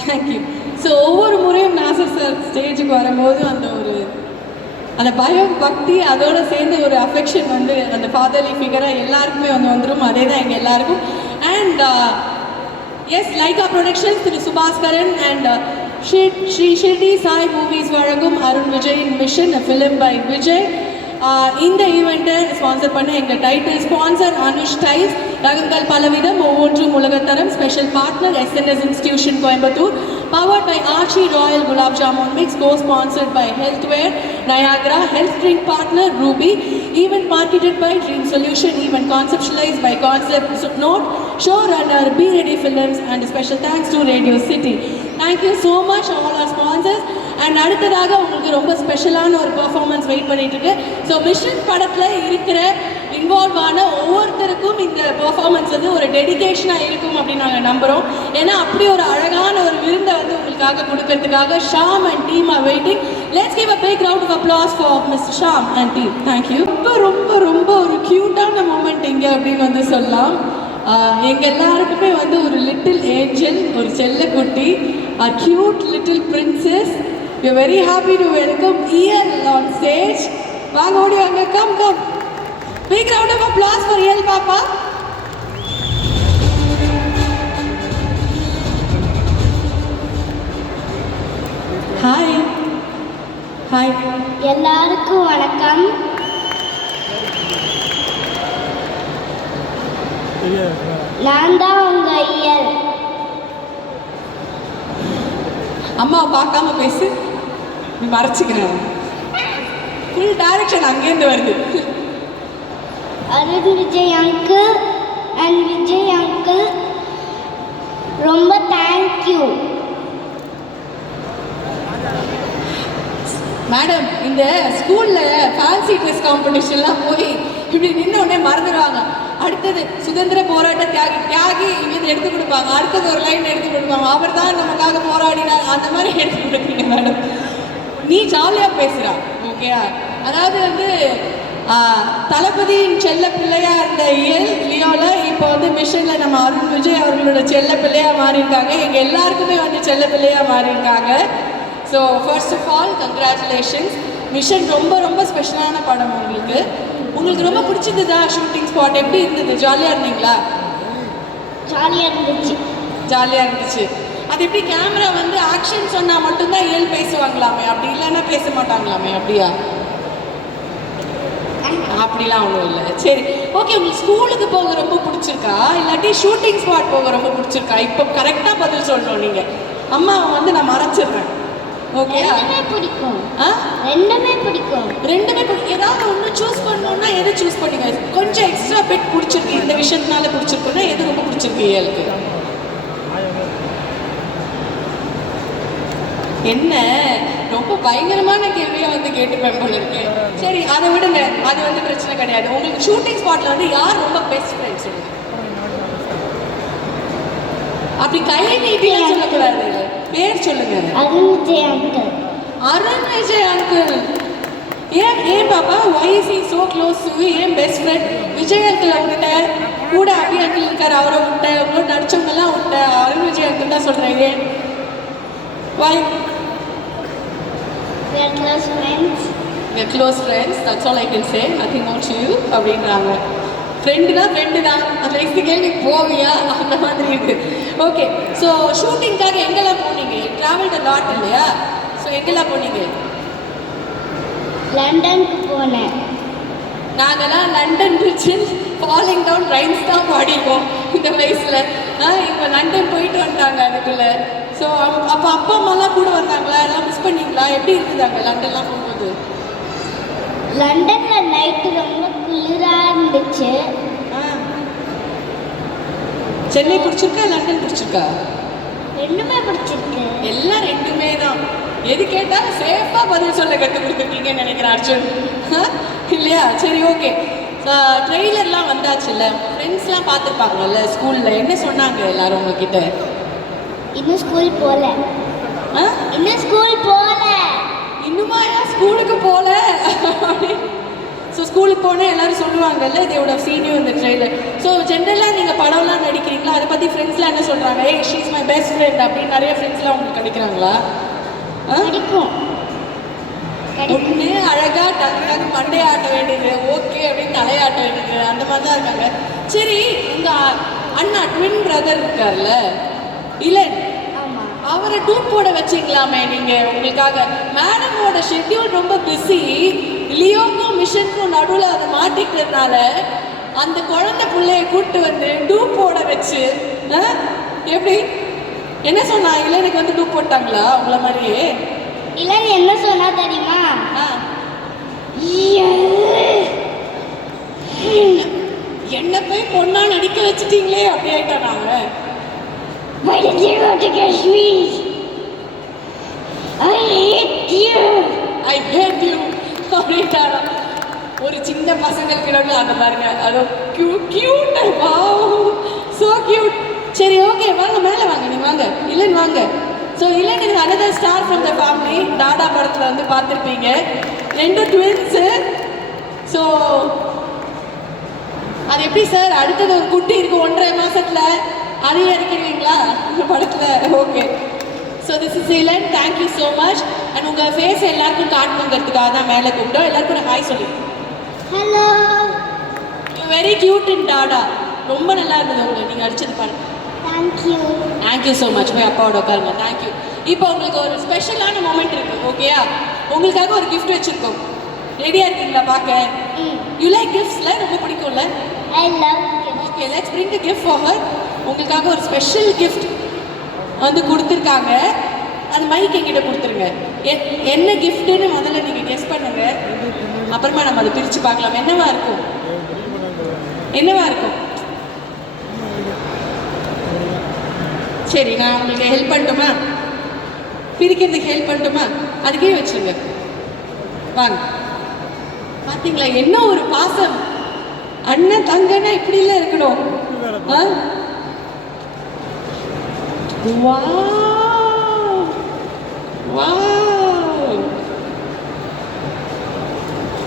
Thank you. So ஒவ்வொரு முறையும் Nassar sir ஸ்டேஜுக்கு வரும்போது அந்த பயம் பக்தி அதோடு சேர்ந்து ஒரு அஃபெக்ஷன் வந்து அந்த ஃபாதர்லி ஃபிகராக எல்லாருக்குமே வந்துடும். அதே தான் எங்கள் எல்லாருக்கும். And yes, Lyca productions Thiru Subaskaran and Sri Shirdi Sai movies வழங்கும் அருண் விஜயின் Mission, a film by Vijay. இந்த ஈவெண்ட்டை ஸ்பான்சர் பண்ண எங்கள் டைட்டில் ஸ்பான்சர் அனுஷ் டைல்ஸ். ரகங்கள் பலவிதம் ஒவ்வொன்றும் உலகத்தரம் special partner SNS institution Coimbatore powered by Archie Royal Gulab Jamun Mix co-sponsored by Healthware Niagara Health Drink Partner Ruby event marketed by Dream Solution event conceptualized by Concept Note showrunner Be Ready Films and a special thanks to Radio City. Thank you so much all our sponsors. And அடுத்ததாக உங்களுக்கு ரொம்ப ஸ்பெஷலான ஒரு performance wait பண்ணிட்டு இருக்கு. So mission படத்தில் இருக்கிற involve ஆன ஒவ்வொருத்தருக்கும் இந்த பெர்ஃபார்மன்ஸ் வந்து ஒரு டெடிகேஷனாக இருக்கும் அப்படின்னு நாங்கள் நம்புகிறோம். ஏன்னா அப்படி ஒரு அழகான ஒரு விருந்தை வந்து உங்களுக்காக கொடுக்கறதுக்காக Shaam and team are waiting. Let's give a big round of applause for mister Shaam and team. Thank you. ரொம்ப ரொம்ப ரொம்ப ஒரு க்யூட்டான மூமெண்ட் இங்கே அப்படின்னு வந்து சொல்லலாம். எங்கள் எல்லாருக்குமே வந்து ஒரு லிட்டில் ஏஞ்சல், ஒரு செல்லக்குட்டி, a cute little princess. We are very happy to welcome EL on stage. வாங்க ஓடி வாங்க, come come. Big round of applause for EL Papa. Hi. Hi. எல்லாருக்கும் வணக்கம். நான் தான் உங்க EL. அம்மா பார்க்காம பேசு, நீ மறைச்சிக்கிறேன். ஃபுல் டைரக்ஷன் அங்கேருந்து வருது. Arun Vijay uncle and Vijay uncle ரொம்ப தேங்க்யூ. மேடம், இந்த ஸ்கூலில் ஃபேன்சி ட்ரெஸ் காம்படிஷன்லாம் போய் இப்படி நின்று உடனே மறந்துடுவாங்க. அடுத்தது சுதந்திர போராட்ட தியாகி இங்கேருந்து எடுத்து கொடுப்பாங்க. அடுத்தது ஒரு லைன் எடுத்து கொடுப்பாங்க, அவர் தான் நமக்காக போராடினார், அந்த மாதிரி எடுத்து கொடுக்குறீங்க மேடம். நீ ஜாலியாக பேசுகிறா, ஓகேயா? அதாவது வந்து தளபதியின் செல்ல பிள்ளையா இருந்த லியோவில் இப்போ வந்து மிஷனில் நம்ம அருண் விஜய் அவர்களோட செல்ல பிள்ளையாக மாறியிருக்காங்க. எங்கள் எல்லாருக்குமே வந்து செல்ல பிள்ளையாக மாறியிருக்காங்க. So first of all congratulations. Mission ரொம்ப ரொம்ப ஸ்பெஷலான படம். உங்களுக்கு ரொம்ப பிடிச்சிருந்ததா? ஷூட்டிங் ஸ்பாட் எப்படி இருந்தது? ஜாலியாக இருந்தீங்களா? ஜாலியாக இருந்துச்சு. ஜாலியாக இருந்துச்சு. அது எப்படி கேமரா வந்து ஆக்ஷன் சொன்னால் மட்டும்தான் இயல் பேசுவாங்களாமே, அப்படி இல்லைன்னா பேச மாட்டாங்களாமே, அப்படியா? அப்படிலாம் ஒன்றும் இல்லை. சரி, ஓகே. உங்களுக்கு ஸ்கூலுக்கு போக ரொம்ப பிடிச்சிருக்கா இல்லாட்டி ஷூட்டிங் ஸ்பாட் போக ரொம்ப பிடிச்சிருக்கா? இப்போ கரெக்டாக பதில் சொல்லணும் நீங்கள். அம்மாவை வந்து நான் மறைச்சிடுறேன், ஓகே? ரெண்டுமே பிடிக்கும். ரெண்டுமே பிடிக்கும். ரெண்டுமே பிடிக்கும். ஏதாவது ஒன்று சூஸ் பண்ணணும்னா எது சூஸ் பண்ணுங்க? கொஞ்சம் எக்ஸ்ட்ரா பிட் பிடிச்சிருக்கு, இந்த விஷயத்தினால பிடிச்சிருக்குன்னா எது ரொம்ப பிடிச்சிருக்கு இயலுக்கு? என்ன ரொம்ப பயங்கரமான கேள்வியாக வந்து கேட்டுப்பேன் போல இருக்கு. சரி, அதை விடுங்க, அது வந்து பிரச்சனை கிடையாது. உங்களுக்கு ஷூட்டிங் ஸ்பாட்டில் வந்து யார் ரொம்ப பெஸ்ட் ஃப்ரெண்ட் சொல்லுங்க. அப்படி கை நீட்டிலாம் சொல்லக்கூடாது, பேர் சொல்லுங்க. அருண் விஜய் அங்கிள். அருண் விஜய் அங்கிள். ஏன் பாப்பா, why is he so close to you? ஏன் பெஸ்ட் ஃப்ரெண்ட்? விஜய் அங்கிள் அவங்ககிட்ட கூட அபி அங்கிள் இருக்கார், அவரை விட்ட உங்களோட நடிச்சவங்கெல்லாம் விட்ட அருண் விஜய் அங்கிள் தான் சொல்கிறேன். ஏன்? why? We are close friends. We are close friends, that's all I can say, nothing more to you அப்படின்றாங்க. ஃப்ரெண்டு தான், அந்த நெக்ஸ்ட் கேள்வி போவியா அந்த மாதிரி இருக்கு. ஓகே, ஸோ ஷூட்டிங்காக எங்கெல்லாம் போனீங்க? ட்ராவல்ட் லாட் இல்லையா? ஸோ எங்கெல்லாம் போனீங்க? லண்டனுக்கு போனேன். நாங்கள்லாம் லண்டன் பிரிட்ஜில் ஃபாலிங் டவுன் ரைன்ஸ் தான் பாடிருக்கோம் இந்த வயசில். இப்போ லண்டன் போயிட்டு வந்துட்டாங்க அதுக்குள்ளே. ஸோ அப்போ அப்பா அம்மாலாம் கூட வந்தாங்களா? எல்லாம் மிஸ் பண்ணிங்களா? எப்படி இருந்ததாங்க லண்டன்லாம் போகும்போது? லண்டனில் நைட்டு ரொம்ப குளிராக இருந்துச்சு. சென்னை பிடிச்சிருக்கா லண்டன் பிடிச்சிருக்கா? ரெண்டுமே பிடிச்சிருக்கு. எல்லாம் ரெண்டுமே தான். எது கேட்டாலும் சேஃபாக பதில் சொல்ல கற்றுக் கொடுத்துருக்கீங்கன்னு நினைக்கிறேன் அர்ஜுன், இல்லையா? சரி, ஓகே. ட்ரெய்லர்லாம் வந்தாச்சுல்ல, ஃப்ரெண்ட்ஸ்லாம் பார்த்துருப்பாங்கல்ல ஸ்கூலில், என்ன சொன்னாங்க எல்லாரும் உங்ககிட்ட? இன்னும் ஸ்கூல் போகல. இன்னும் ஸ்கூல் போகல. இன்னுமா ஸ்கூலுக்கு போகல? ஸோ ஸ்கூலுக்கு போனால் எல்லோரும் சொல்லுவாங்கல்ல, they would have seen you in the trailer. So ஜென்ரலாக நீங்கள் படம்லாம் நடிக்கிறீங்களா? அதை பற்றி ஃப்ரெண்ட்ஸ்லாம் என்ன சொல்கிறாங்க? ஏய், she is my best friend அப்படின்னு நிறைய ஃப்ரெண்ட்ஸ்லாம் உங்களுக்கு கிடைக்கிறாங்களா? கிடைக்கும். ஒன்று அழகாக டக்குனு மண்டை ஆட்ட வேண்டியது, ஓகே அப்படின்னு தலையாட்ட வேண்டியது, அந்த மாதிரி தான் இருக்காங்க. சரி, உங்கள் அண்ணா ட்வின் பிரதர் இருக்கார்ல இளன், அவரை டூட் போட வச்சிங்களாமே நீங்கள் உங்களுக்காக? மேடமோட ஷெட்யூல் ரொம்ப பிஸி, லியோக்கும் மிஷனுக்கும் நடுவில் அதை மாட்டிக்கிறதுனால அந்த குழந்தை பிள்ளைய கூப்பிட்டு வந்து டூப் போட வச்சு எப்படி என்ன சொன்னா இளையனுக்கு வந்து டூப் போட்டாங்களா உங்களை மாதிரியே? இளன் என்ன சொன்னா தெரியுமா? என்ன போய் பொண்ணா நடிக்க வச்சுட்டீங்களே அப்படி ஆயிட்டாங்க. Why did you want to catch me? I hate you. I hate you. அப்படின்ட்டாரா? ஒரு சின்ன பசங்களுக்கு நடுவில் அந்த பாருங்க, அது கியூட். Wow, so cute. சரி, ஓகே, வாங்க மேலே வாங்க, நீ வாங்க, இளன் வாங்க. ஸோ இளன் இது another star from the family. Tata படத்தில் வந்து பார்த்துருப்பீங்க, 2 ட்வின்ஸு. ஸோ அது எப்படி சார், அடுத்தது ஒரு குட்டி இருக்குது 1.5 மாசத்துல, அதையும் இறக்கிடுவீங்களா இந்த படத்தில்? Okay. So this is Ilan, thank you so much. And உங்கள் ஃபேஸ் எல்லாருக்கும் காட்டணுங்கிறதுக்காக தான் மேலே கூப்பிட்டோம். எல்லாருக்கும் ஹாய் சொல்லி. ஹலோ. யூ வெரி கியூட் இன் டாடா. ரொம்ப நல்லா இருந்தது உங்களுக்கு நீங்கள் அடிச்சது பாருங்க. தேங்க்யூ. Thank you so much. போய் அப்பாவோட உட்காருங்க. தேங்க்யூ. இப்போ உங்களுக்கு ஒரு ஸ்பெஷலான மொமெண்ட் இருக்குது, ஓகேயா? உங்களுக்காக ஒரு கிஃப்ட் வச்சுருக்கோம். ரெடியாக இருக்கீங்களா பார்க்க? யூ லைக் கிஃப்ட்ஸ்ல, ரொம்ப பிடிக்கும்ல? I love gifts. Okay, let's bring the gift for her. உங்களுக்காக ஒரு ஸ்பெஷல் கிஃப்ட் வந்து கொடுத்துருக்காங்க. அந்த மைக் என்கிட்ட கொடுத்துருங்க. என்ன கிஃப்ட்டுன்னு முதல்ல நீங்கள் கெஸ் பண்ணுங்க, அப்புறமா நம்ம அதை பிரித்து பார்க்கலாம். என்னவா இருக்கும்? என்னவா இருக்கும்? சரி, நான் உங்களுக்கு ஹெல்ப் பண்ணட்டுமா? பிரிக்கிறதுக்கு ஹெல்ப் பண்ணட்டுமா? அதுக்கே வச்சுருங்க. வாங்க. பார்த்தீங்களா என்ன ஒரு பாசம்? அண்ணன் தங்கன்னா இப்படிலாம் இருக்கணும்.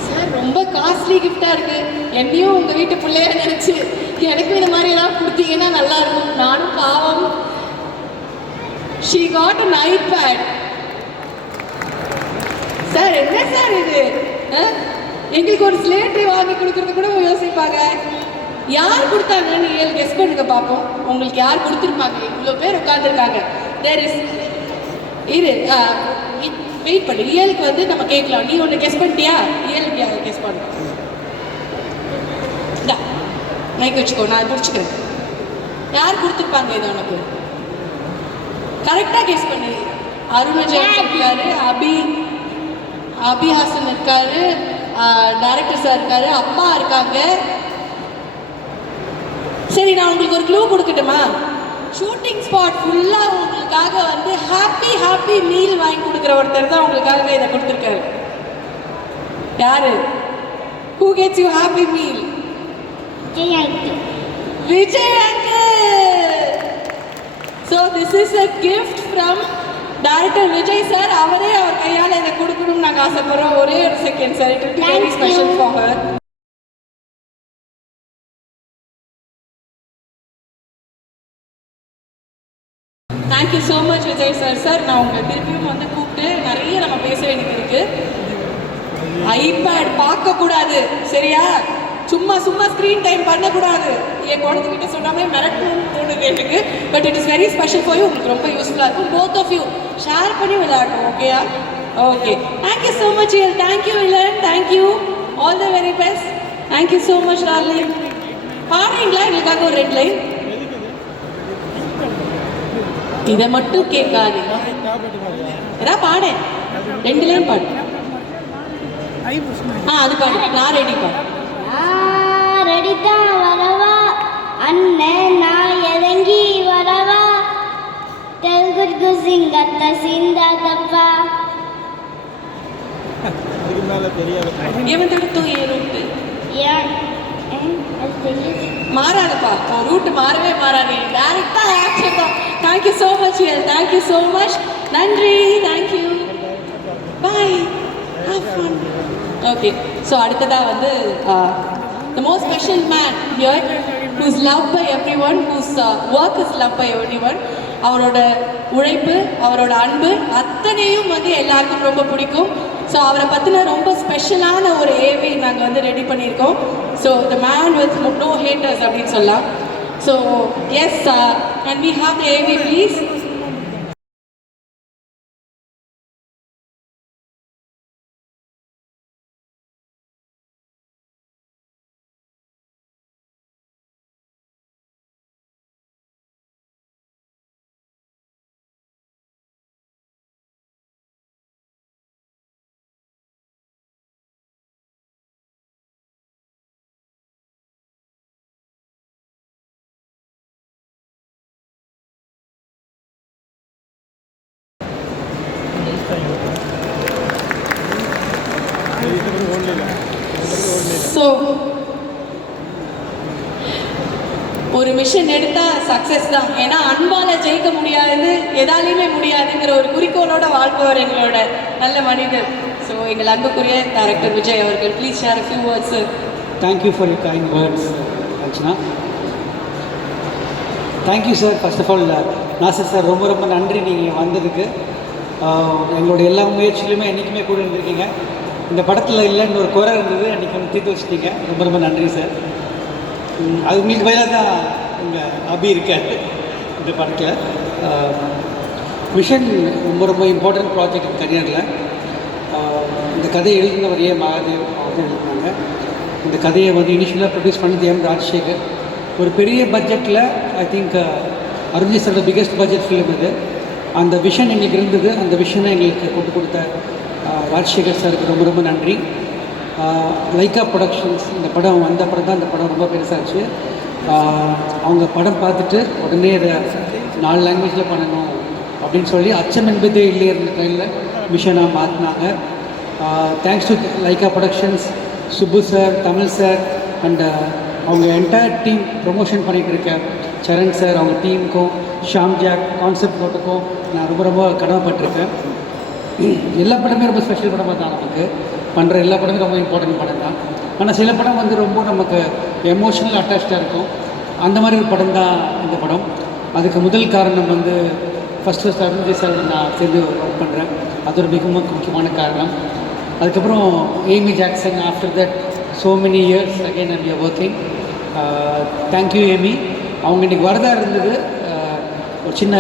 சார், ரொம்ப காஸ்ட்லி கிஃப்டா இருக்கு. என்னையும் உங்க வீட்டு பிள்ளைய நினைச்சு எனக்கும் இந்த மாதிரி ஏதாவது கொடுத்தீங்கன்னா நல்லா இருக்கும். நானும் பாவம். She got an iPad. Sir, என்ன சார் இது? எங்களுக்கு ஒரு ஸ்லேட்டை வாங்கி கொடுக்கறது கூட யோசிப்பாங்க. யார் கொடுத்தாங்கன்னு ஏழு கெஸ் பண்ணுங்க பார்ப்போம். உங்களுக்கு யார் கொடுத்துருப்பாங்க? இவ்வளோ பேர் உட்காந்துருக்காங்க. தேர் இஸ் இது வெயிட் பண்ணு. ஏழுக்கு வந்து நம்ம கேட்கலாம். நீ ஒன்று கெஸ் பண்ணிட்டியா? ஏழுக்கு யார் கெஸ் பண்ண? மைக் வச்சுக்கோ, நான் பிடிச்சிக்கிறேன். யார் கொடுத்துருப்பாங்க இது உனக்கு? கரெக்டாக கெஸ் பண்ணு. அருண் விஜய் இருக்காரு, அபிஹாசன் இருக்காரு, டைரக்டர் சார் இருக்காரு, அப்பா இருக்காங்க. சரி, நான் உங்களுக்கு ஒரு க்ளூ கொடுக்கட்டுமா? ஷூட்டிங் ஸ்பாட் ஃபுல்லாக உங்களுக்காக வந்து ஹாப்பி மீல் வாங்கி கொடுக்குற ஒருத்தர் தான் உங்களுக்காக இதை கொடுத்துருக்காரு. யாரு? Who gets you happy meal? Vijay uncle. So this is a gift from director Vijay sir. அவரே அவர் கையால் இதை கொடுக்கணும்னு நாங்கள் ஆசைப்படுறோம். ஒரே ஒரு second sir. It will be very special for her. Thank you so much Vijay sir. Sir, நான் உங்களை திருப்பியும் வந்து கூப்பிட்டு நிறைய நம்ம பேச வேண்டியது இருக்கு. ஐபேட் பார்க்கக்கூடாது, சரியா? சும்மா ஸ்க்ரீன் டைம் பண்ணக்கூடாது. என் குழந்தைகிட்ட சொன்னாமே மிரட்டணும்னு தோணுது எனக்கு. But it is very special for you. உங்களுக்கு ரொம்ப யூஸ்ஃபுல்லாக இருக்கும். போத் ஆஃப் யூ ஷேர் பண்ணி விளையாடணும், ஓகேயா? Okay, thank you so much Iyal. Thank you Ilan. Thank you. All the very best. Thank you so much darling. பாடுறீங்களா எங்களுக்காக ஒரு 2 லைன்? இதை மட்டும் கேட்காது. ஏதா பாடு, 2 லைன் பாடு. அது பாடு. நான் ரெடி பாடு. ரெடி தான், வரவா அண்ணன், நான் இறங்கி வரவா, தெலுங்கு சிங்கத்த சிந்தாதப்பா. இவன் தடுத்தும் ஏன் ரூட்டு மாறாதுப்பா. ரூட்டு மாறவே மாறாது. டேரக்டா ஆக்ஷன் தான். Thank you so much Iyal. Thank you so much. நன்றி. Thank you. Bye. Have fun. Okay, so அடுத்ததாக வந்து the most special man here who is loved by everyone, whose work is loved by everyone. அவரோட உழைப்பு, அவரோட அன்பு அத்தனையும் வந்து எல்லாருக்கும் ரொம்ப பிடிக்கும். ஸோ அவரை பற்றின ரொம்ப ஸ்பெஷலான ஒரு ஏவி நாங்கள் வந்து ரெடி பண்ணியிருக்கோம். So the man with no haters அப்படின்னு சொல்லலாம். So yes, and we have the AV please. So ஒரு மிஷன் எடுத்தால் சக்ஸஸ் தான். ஏன்னா அன்பால் ஜெயிக்க முடியாது, எதாலையுமே முடியாதுங்கிற ஒரு குறிக்கோளோட வாழ்பவர் எங்களோட நல்ல மனிதர். ஸோ எங்கள் அன்புக்குரிய டைரக்டர் விஜய் அவர்கள், please share a few words, sir. Thank you for your kind words Archana. Thank you sir. First of all Nasser sir ரொம்ப ரொம்ப நன்றி நீங்கள் வந்ததுக்கு. எங்களுடைய எல்லா முயற்சியிலுமே என்றைக்குமே கூட இருந்திருக்கீங்க. இந்த படத்தில் இல்லைன்னு ஒரு குறை இருந்தது, அன்றைக்கி வந்து தீர்த்து வச்சுட்டீங்க. ரொம்ப ரொம்ப நன்றி சார். அது உங்களுக்கு வயலாக தான் உங்கள் அபி இருக்கார் இந்த படத்தில். விஷன் ரொம்ப ரொம்ப இம்பார்ட்டன்ட் ப்ராஜெக்ட் கரியரில். இந்த கதையை எழுதினவர் மகாதேவ் அவர் எழுதினாங்க. இந்த கதையை வந்து இனிஷியலாக ப்ரொடியூஸ் பண்ணது ராஜசேகர். ஒரு பெரிய பட்ஜெட்டில் ஐ திங்க் அருண்ஜி சாரோட பிக்கெஸ்ட் பட்ஜெட் ஃபிலிம் இது. அந்த விஷன் எங்களுக்கு இருந்தது. அந்த விஷனை எங்களுக்கு கொண்டு கொடுத்த ராஜசேகர் சாருக்கு ரொம்ப ரொம்ப நன்றி. லைக்கா ப்ரொடக்ஷன்ஸ் இந்த படம் வந்த படம் தான் இந்த படம் ரொம்ப பெருசாச்சு. அவங்க படம் பார்த்துட்டு உடனே அதை 4 லாங்குவேஜில் பண்ணணும் அப்படின்னு சொல்லி அச்சம் என்பதே இல்லை இருந்த டைமில் மிஷனாக மாற்றினாங்க. Thanks to Lyca productions, Subbu sir, Tamil sir and அவங்க என்டையர் டீம் ப்ரொமோஷன் பண்ணிகிட்டு இருக்கேன். சரண் சார் அவங்க டீமுக்கும், ஷாம் ஜாக் கான்செப்ட் நோட்டுக்கும் நான் ரொம்ப ரொம்ப கடமைப்பட்டிருக்கேன். எல்லா படமே ரொம்ப ஸ்பெஷல் படமாக தான் நமக்கு பண்ணுற எல்லா படமே ரொம்ப இம்பார்ட்டன்ட் படம் தான். ஆனால் சில படம் வந்து ரொம்ப நமக்கு எமோஷனல் அட்டாச்சாக இருக்கும். அந்த மாதிரி ஒரு படம் தான் இந்த படம். அதுக்கு முதல் காரணம் வந்து ஃபஸ்ட் அருண்ஜி சார் நான் சேர்ந்து ஒர்க் பண்ணுறேன். அது ஒரு மிக முக்கியமான காரணம். அதுக்கப்புறம் Amy Jackson, after that so many years again I'm working. Thank you Amy. அவங்க இன்றைக்கி வரதா இருந்தது, ஒரு சின்ன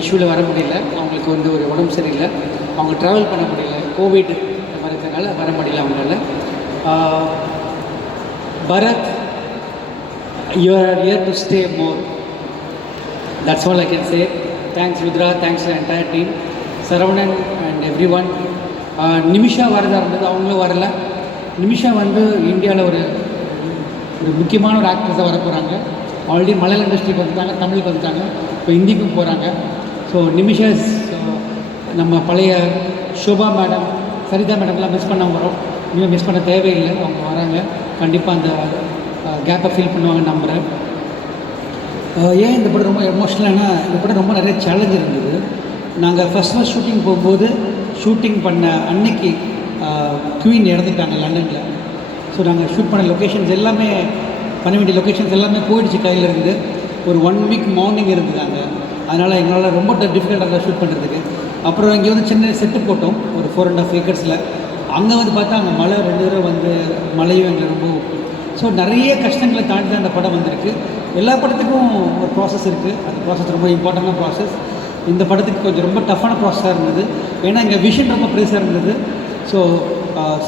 இஷ்யூவில் வர முடியல. அவங்களுக்கு வந்து ஒரு உடம்பு சரியில்லை, அவங்க ட்ராவல் பண்ண முடியல, கோவிட் இந்த மாதிரி இருக்கிறனால வர முடியல அவங்களால. Bharath, you are here to stay more. That's all I can say. Thanks Rudra, thanks entire team, Saravanan and everyone. Nimisha வரதா இருந்தது, அவங்களும் வரல. நிமிஷா வந்து இந்தியாவில் ஒரு முக்கியமான ஒரு ஆக்ட்ரஸாக வர போகிறாங்க. ஆல்ரெடி மலையாள இண்டஸ்ட்ரிக்கு வந்துட்டாங்க, தமிழுக்கு வந்துட்டாங்க, இப்போ ஹிந்திக்கும் போகிறாங்க. ஸோ நிமிஷா நம்ம பழைய ஷோபா மேடம், சரிதா மேடம்லாம் மிஸ் பண்ண வரோம். இனிமேல் மிஸ் பண்ண தேவையில்லை, அவங்க வராங்க. கண்டிப்பாக அந்த கேப்பை ஃபீல் பண்ணுவாங்கன்னு நம்புகிறேன். ஏன் இந்த படம் ரொம்ப எமோஷ்னலானா, இந்த படம் ரொம்ப நிறைய சேலஞ்ச் இருந்தது. நாங்கள் ஃபஸ்ட் ஷூட்டிங் போகும்போது ஷூட்டிங் பண்ண அன்னைக்கு குவீன் இறந்துட்டாங்க லண்டனில். ஸோ நாங்கள் ஷூட் பண்ண லொக்கேஷன்ஸ் எல்லாமே, பண்ண வேண்டிய லொக்கேஷன்ஸ் எல்லாமே போயிடுச்சு கையிலேருந்து. ஒரு 1 வீக் மார்னிங் இருந்துட்டாங்க. அதனால் எங்களால் ரொம்ப டிஃபிகல்ட்டாக இருந்தால் ஷூட் பண்ணுறதுக்கு. அப்புறம் இங்கே வந்து சின்ன செட்டு போட்டோம் ஒரு 4.5 ஏக்கர்ஸில். அங்கே வந்து பார்த்தா அங்கே மழை 2 தடவை வந்து மழையும் எங்களை ரொம்ப. ஸோ நிறைய கஷ்டங்களை தாண்டி தான் அந்த படம் வந்திருக்கு. எல்லா படத்துக்கும் ஒரு ப்ராசஸ் இருக்குது. அந்த ப்ராசஸ் ரொம்ப இம்பார்ட்டண்டான ப்ராசஸ். இந்த படத்துக்கு கொஞ்சம் ரொம்ப டஃப்பான ப்ராசஸாக இருந்தது. ஏன்னா இங்கே விஷன் ரொம்ப பெருசாக இருந்தது. ஸோ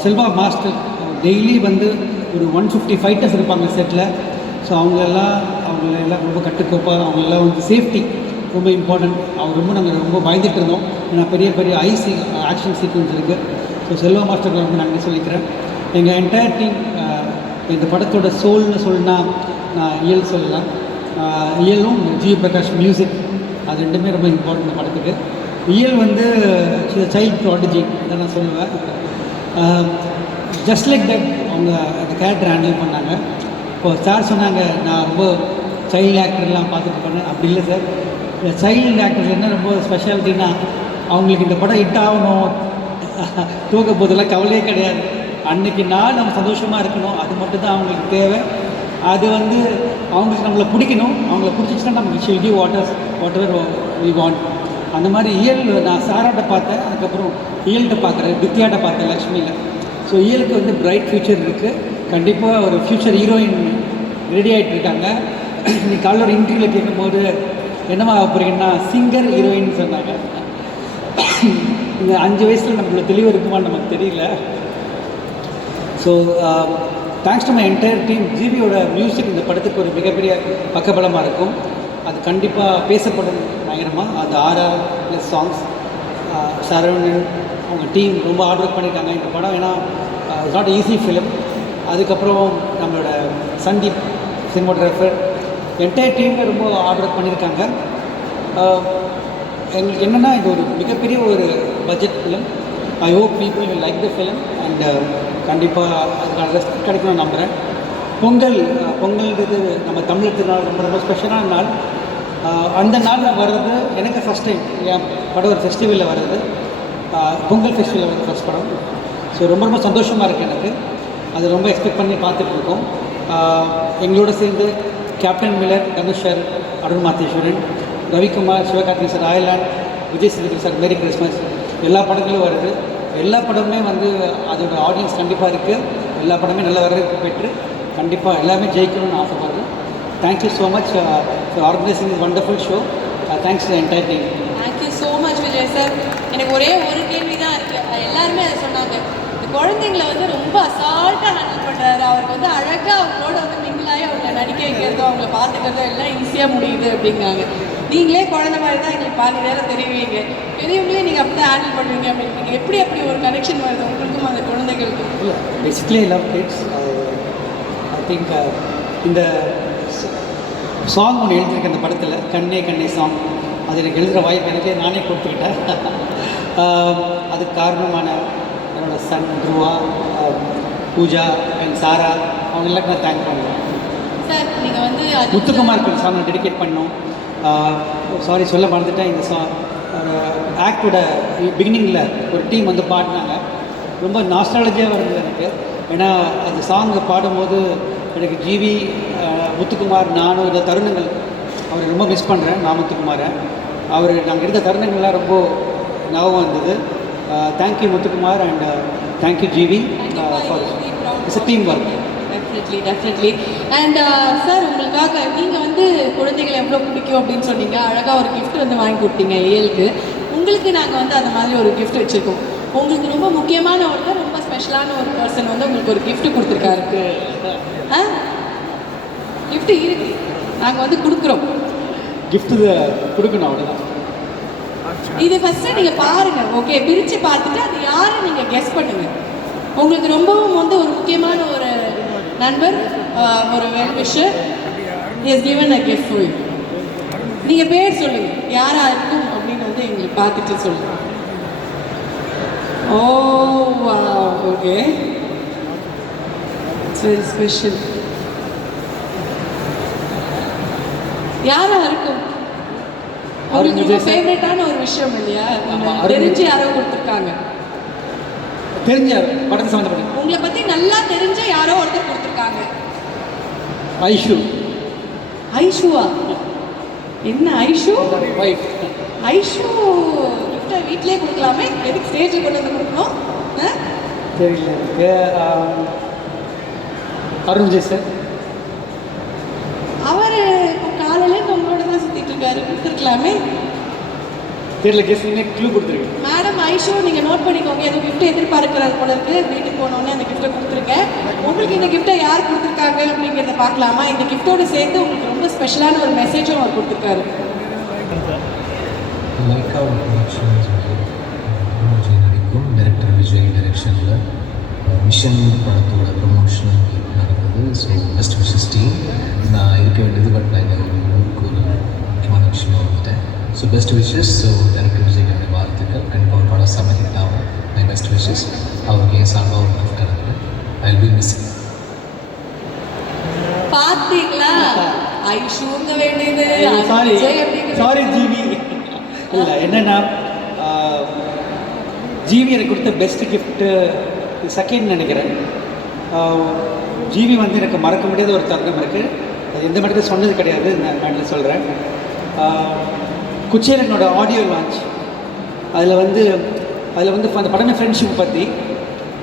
செல்வா மாஸ்டர் டெய்லி வந்து ஒரு 150 ஃபைட்டர்ஸ் இருப்பாங்க செட்டில். ஸோ அவங்களெல்லாம் ரொம்ப கட்டுக்கோப்பாக, அவங்களெல்லாம் வந்து சேஃப்டி ரொம்ப இம்பார்ட்டன்ட். நாங்கள் ரொம்ப பயந்துட்டு இருந்தோம். ஏன்னா பெரிய பெரிய ஆக்ஷன் சீக்வன்ஸ் இருக்குது. ஸோ செல்வா மாஸ்டருக்கு ரொம்ப நன்றி சொல்லிக்கிறேன். எங்கள் என்டையர் டீம். இந்த படத்தோட சோல்னு சொன்னால் நான் இயல் சொல்லலாம். இயலும் ஜி பிரகாஷ் மியூசிக், அது ரெண்டுமே ரொம்ப இம்பார்ட்டன்ட் இந்த படத்துக்கு. இயல் வந்து சைல்ட் ப்ராடஜி இதை நான் சொல்லுவேன். ஜஸ்ட் லைக் தட் அவங்க அந்த கேரக்டர் ஹேண்டில் பண்ணாங்க. இப்போது சார் சொன்னாங்க நான் ரொம்ப சைல்டு ஆக்டர்லாம் பார்த்துட்டு பண்ணேன். அப்படி இல்லை சார். இந்த சைல்டு ஆக்டர்ஸ் என்ன ரொம்ப ஸ்பெஷாலிட்டின்னா, அவங்களுக்கு இந்த படம் ஹிட் ஆகணும், தூக்க போதெல்லாம் கவலையே கிடையாது. அன்றைக்கி நாள் நம்ம சந்தோஷமாக இருக்கணும், அது மட்டும்தான் அவங்களுக்கு தேவை. அது வந்து அவங்களுக்கு நம்மளை பிடிக்கணும். அவங்கள பிடிச்சிச்சுன்னா நமக்கு she'll give whatever we want. அந்த மாதிரி இயல் நான் சாராட்ட பார்த்தேன். அதுக்கப்புறம் இயல்கிட்ட பார்க்குறேன், வித்யாட்ட பார்த்தேன், லக்ஷ்மியில். ஸோ இயலுக்கு வந்து பிரைட் ஃப்யூச்சர் இருக்குது. கண்டிப்பாக ஒரு ஃப்யூச்சர் ஹீரோயின் ரெடி ஆகிட்டு இருக்காங்க. இன்னைக்கு காலையில் ஒரு இன்டர்வியூவில் கேட்கும்போது என்னமா ஆக போகிறீங்கன்னா சிங்கர் ஹீரோயின் சொன்னாங்க. இந்த 5 வயசில் நம்மளுக்கு தெளிவு இருக்குமான்னு நமக்கு தெரியல. So thanks to my entire team. ஜிபியோட மியூசிக் இந்த படத்துக்கு ஒரு மிகப்பெரிய பக்கபலமாக இருக்கும். அது கண்டிப்பாக பேசப்படும் பயங்கரமாக. அது 6 சாங்ஸ். சரவணன் அவங்க டீம் ரொம்ப ஹார்ட் ஒர்க் பண்ணியிருக்காங்க இந்த படம். ஏன்னா இட்ஸ் நாட் ஈஸி ஃபிலிம். அதுக்கப்புறம் நம்மளோட சந்தீப் சினிமாட்டோகிராஃபர், என்டையர் டீமில் ரொம்ப ஹார்ட் ஒர்க் பண்ணியிருக்காங்க. எங்களுக்கு என்னென்னா இது ஒரு மிகப்பெரிய ஒரு budget film. I hope people will like the film and கண்டிப்பாக அதுக்கான ரெஸ்பெக்ட் கிடைக்கணும்னு நம்புகிறேன். பொங்கல்ன்றது நம்ம தமிழ் திருநாள் ரொம்ப ரொம்ப ஸ்பெஷலான நாள். அந்த நாளில் வர்றது எனக்கு ஃபஸ்ட் டைம் என் படம் ஒரு ஃபெஸ்டிவலில் வர்றது, பொங்கல் ஃபெஸ்டிவலில் வந்து ஃபஸ்ட் படம். ஸோ ரொம்ப ரொம்ப சந்தோஷமாக இருக்குது எனக்கு. அது ரொம்ப எக்ஸ்பெக்ட் பண்ணி பார்த்துட்ருக்கோம். எங்களோட சேர்ந்து captain Miller, Dhanush sir, Arun Matheswaran, Ravikumar, Sivakarthikeyan sir, Ireland, Vijay Sethupathi sir, merry Christmas, எல்லா படங்களும் வருது. எல்லா படமுமே வந்து அதோட ஆடியன்ஸ் கண்டிப்பாக இருக்குது. எல்லா படமே நல்ல வரவேற்பு பெற்று கண்டிப்பாக எல்லாமே ஜெயிக்கணும்னு ஆசைப்படுறேன். Thank you so much for organising is wonderful show. Thanks to entire team. Thank you so much Vijay sir. எனக்கு ஒரே ஒரு கேள்வி தான் இருக்குது. எல்லாருமே அதை சொன்னாங்க, இந்த குழந்தைங்களை வந்து ரொம்ப அசால்ட்டாக ஹேண்டில் பண்ணுறாரு. அவருக்கு வந்து அழகாக அவங்களோட வந்து மிங்கிளாகி அவங்களை நடிக்க வைக்கிறதோ அவங்கள பார்த்துக்கிறதோ எல்லாம் ஈஸியாக முடியுது அப்படிங்காங்க. நீங்களே குழந்தை மாதிரி தான் எங்களுக்கு பாதி நேரம் தெரிவிங்க, பெரியவங்களே நீங்கள் அப்படி தான் ஹேண்டில் பண்ணுவீங்க அப்படின்னு. நீங்கள் எப்படி அப்படி ஒரு கனெக்ஷன் வருது உங்களுக்கும் அந்த குழந்தைகளுக்கும்? இல்லை, basically I love kids. I think இந்த சாங் ஒன்று எழுதியிருக்கேன் அந்த படத்தில், கண்ணே கண்ணே சாங். அது எனக்கு எழுதுகிற வாய்ப்பு எனக்கே நானே கொடுத்துக்கிட்டேன். அதுக்கு காரணமான என்னோடய சன் துருவா, பூஜா அண்ட் சாரா, அவங்க எல்லாருக்கும் நான் தேங்க் பண்ணுவேன். சார் நீங்கள் வந்து முத்துக்குமாருக்கு ஒரு சாங் டெடிகேட் பண்ணோம். சாரி சொல்ல மறந்துட்டேன். இந்த சாங் ஆக்டோட பிகினிங்கில் ஒரு டீம் வந்து பாடினாங்க. ரொம்ப நாஸ்டாலஜியாக வருது எனக்கு. ஏன்னா அந்த சாங்கை பாடும்போது எனக்கு ஜிவி, முத்துக்குமார், நானும் இந்த தருணங்கள் அவரை ரொம்ப மிஸ் பண்ணுறேன். நான் முத்துக்குமாரை நாங்கள் எடுத்த தருணங்கள்லாம் ரொம்ப ஞாபகம் வந்தது. Thank you Muthukumar and thank you GV for it's a team work. Definitely. And sir, உங்களுக்காக நீங்கள் வந்து குழந்தைகளை எவ்வளோ பிடிக்கும் அப்படின்னு சொன்னீங்க. அழகாக ஒரு கிஃப்ட் வந்து வாங்கி கொடுத்தீங்க ஏழுக்கு. உங்களுக்கு நாங்கள் வந்து அந்த மாதிரி ஒரு கிஃப்ட் வச்சுருக்கோம். உங்களுக்கு ரொம்ப முக்கியமான ஒருத்தர், ரொம்ப ஸ்பெஷலான ஒரு பர்சன் வந்து உங்களுக்கு ஒரு கிஃப்ட் கொடுத்துருக்காரு. கிஃப்ட் இருக்கு, நாங்கள் வந்து கொடுக்குறோம். கிஃப்ட்டு கொடுக்கணும், அவ்வளோதான். இது ஃபஸ்ட்டு நீங்கள் பாருங்கள், ஓகே? பிரித்து பார்த்துட்டு அது யாரை நீங்கள் கெஸ் பண்ணுங்கள். உங்களுக்கு ரொம்பவும் வந்து ஒரு முக்கியமான ஒரு நண்பர், ஒரு well-wisher is given a gift for you. நீங்கள் பேர் சொல்லுங்கள், யாராக இருக்கும் அப்படின்னு வந்து எங்களுக்கு பார்த்துட்டு சொல்லுங்கள். ஓ வா, ஓகே, இட்ஸ் வெரி ஸ்பெஷல். யாராக இருக்கும்? உங்களுக்கு ரொம்ப ஃபேவரட்டான ஒரு விஷயம் இல்லையா? தெரிஞ்சு யாரோ கொடுத்துருக்காங்க. தெரிஞ்ச படத்தை சம்மந்தப்பட்ட உங்களை பற்றி நல்லா தெரிஞ்ச யாரோ ஒருத்தர் கொடுத்துருக்காங்க. ஐஷு. ஐஷுவா? என்ன ஐஷு? வைஃப். ஐஷு கிஃப்டை வீட்டிலே கொடுக்கலாமே, எதுக்கு ஸ்டேஜில் கொண்டு வந்து கொடுக்கணும்? தெரியல. அருண் விஜய் சார். அவர் காலையில் உங்களோட தான் சுற்றிட்டு இருக்காரு, கொடுத்துருக்கலாமே. தெரியல, கெஸ் க்ளூ கொடுத்துருக்கேன். மேடம் ஐஷு, நீங்கள் நோட் பண்ணிக்கோங்க, எதுவும் கிஃப்ட்டை எதிர்பார்க்கிறாரு போல இருக்குது. வீட்டுக்கு போனோடனே அந்த கிஃப்ட்டை கொடுத்துருக்கேன். உங்களுக்கு இந்த கிஃப்ட்டை யார் கொடுத்துருக்காங்க அப்படிங்கிறத பார்க்கலாமா? இந்த கிஃப்ட்டோடு சேர்த்து உங்களுக்கு ரொம்ப ஸ்பெஷலான ஒரு மெசேஜும் அவர் கொடுத்துருக்காரு. லைக்கா ப்ரொடக்ஷன்ஸ் விஜய் நடிக்கும் டைரக்டர் விஜய் டைரக்ஷனில் மிஷன் படத்தோட ப்ரொமோஷன் நடக்குது. So best wishes team. நான் இருக்க வேண்டியது, பட் நான் இந்த ஊருக்கு ஒரு முக்கியமான விஷயமா வந்துட்டேன். So best wishes. So director விஜய்க்கு என்னுடைய வாழ்த்துக்கள். கண்டிப்பாக ஒரு படம் செம்ம ஹிட் ஆகும். My best wishes. அவருக்கு என் சார்பாக ஒரு கிஃப்ட் இருக்குது. I will be missing. பார்த்தீங்களா? ஐஷுங்க வேண்டியது. Sorry GV. இல்லை, என்னென்னா ஜிவி எனக்கு கொடுத்த பெஸ்ட் கிஃப்ட்டு செகண்ட் நினைக்கிறேன். ஜிவி வந்து எனக்கு மறக்க முடியாத ஒரு தருணம் இருக்குது. அது எந்த மட்டும் சொன்னது கிடையாது, நான் நாட்டில் சொல்கிறேன். குச்சேரனோட ஆடியோ லான்ச், அதில் வந்து அந்த படமே ஃப்ரெண்ட்ஷிப் பற்றி.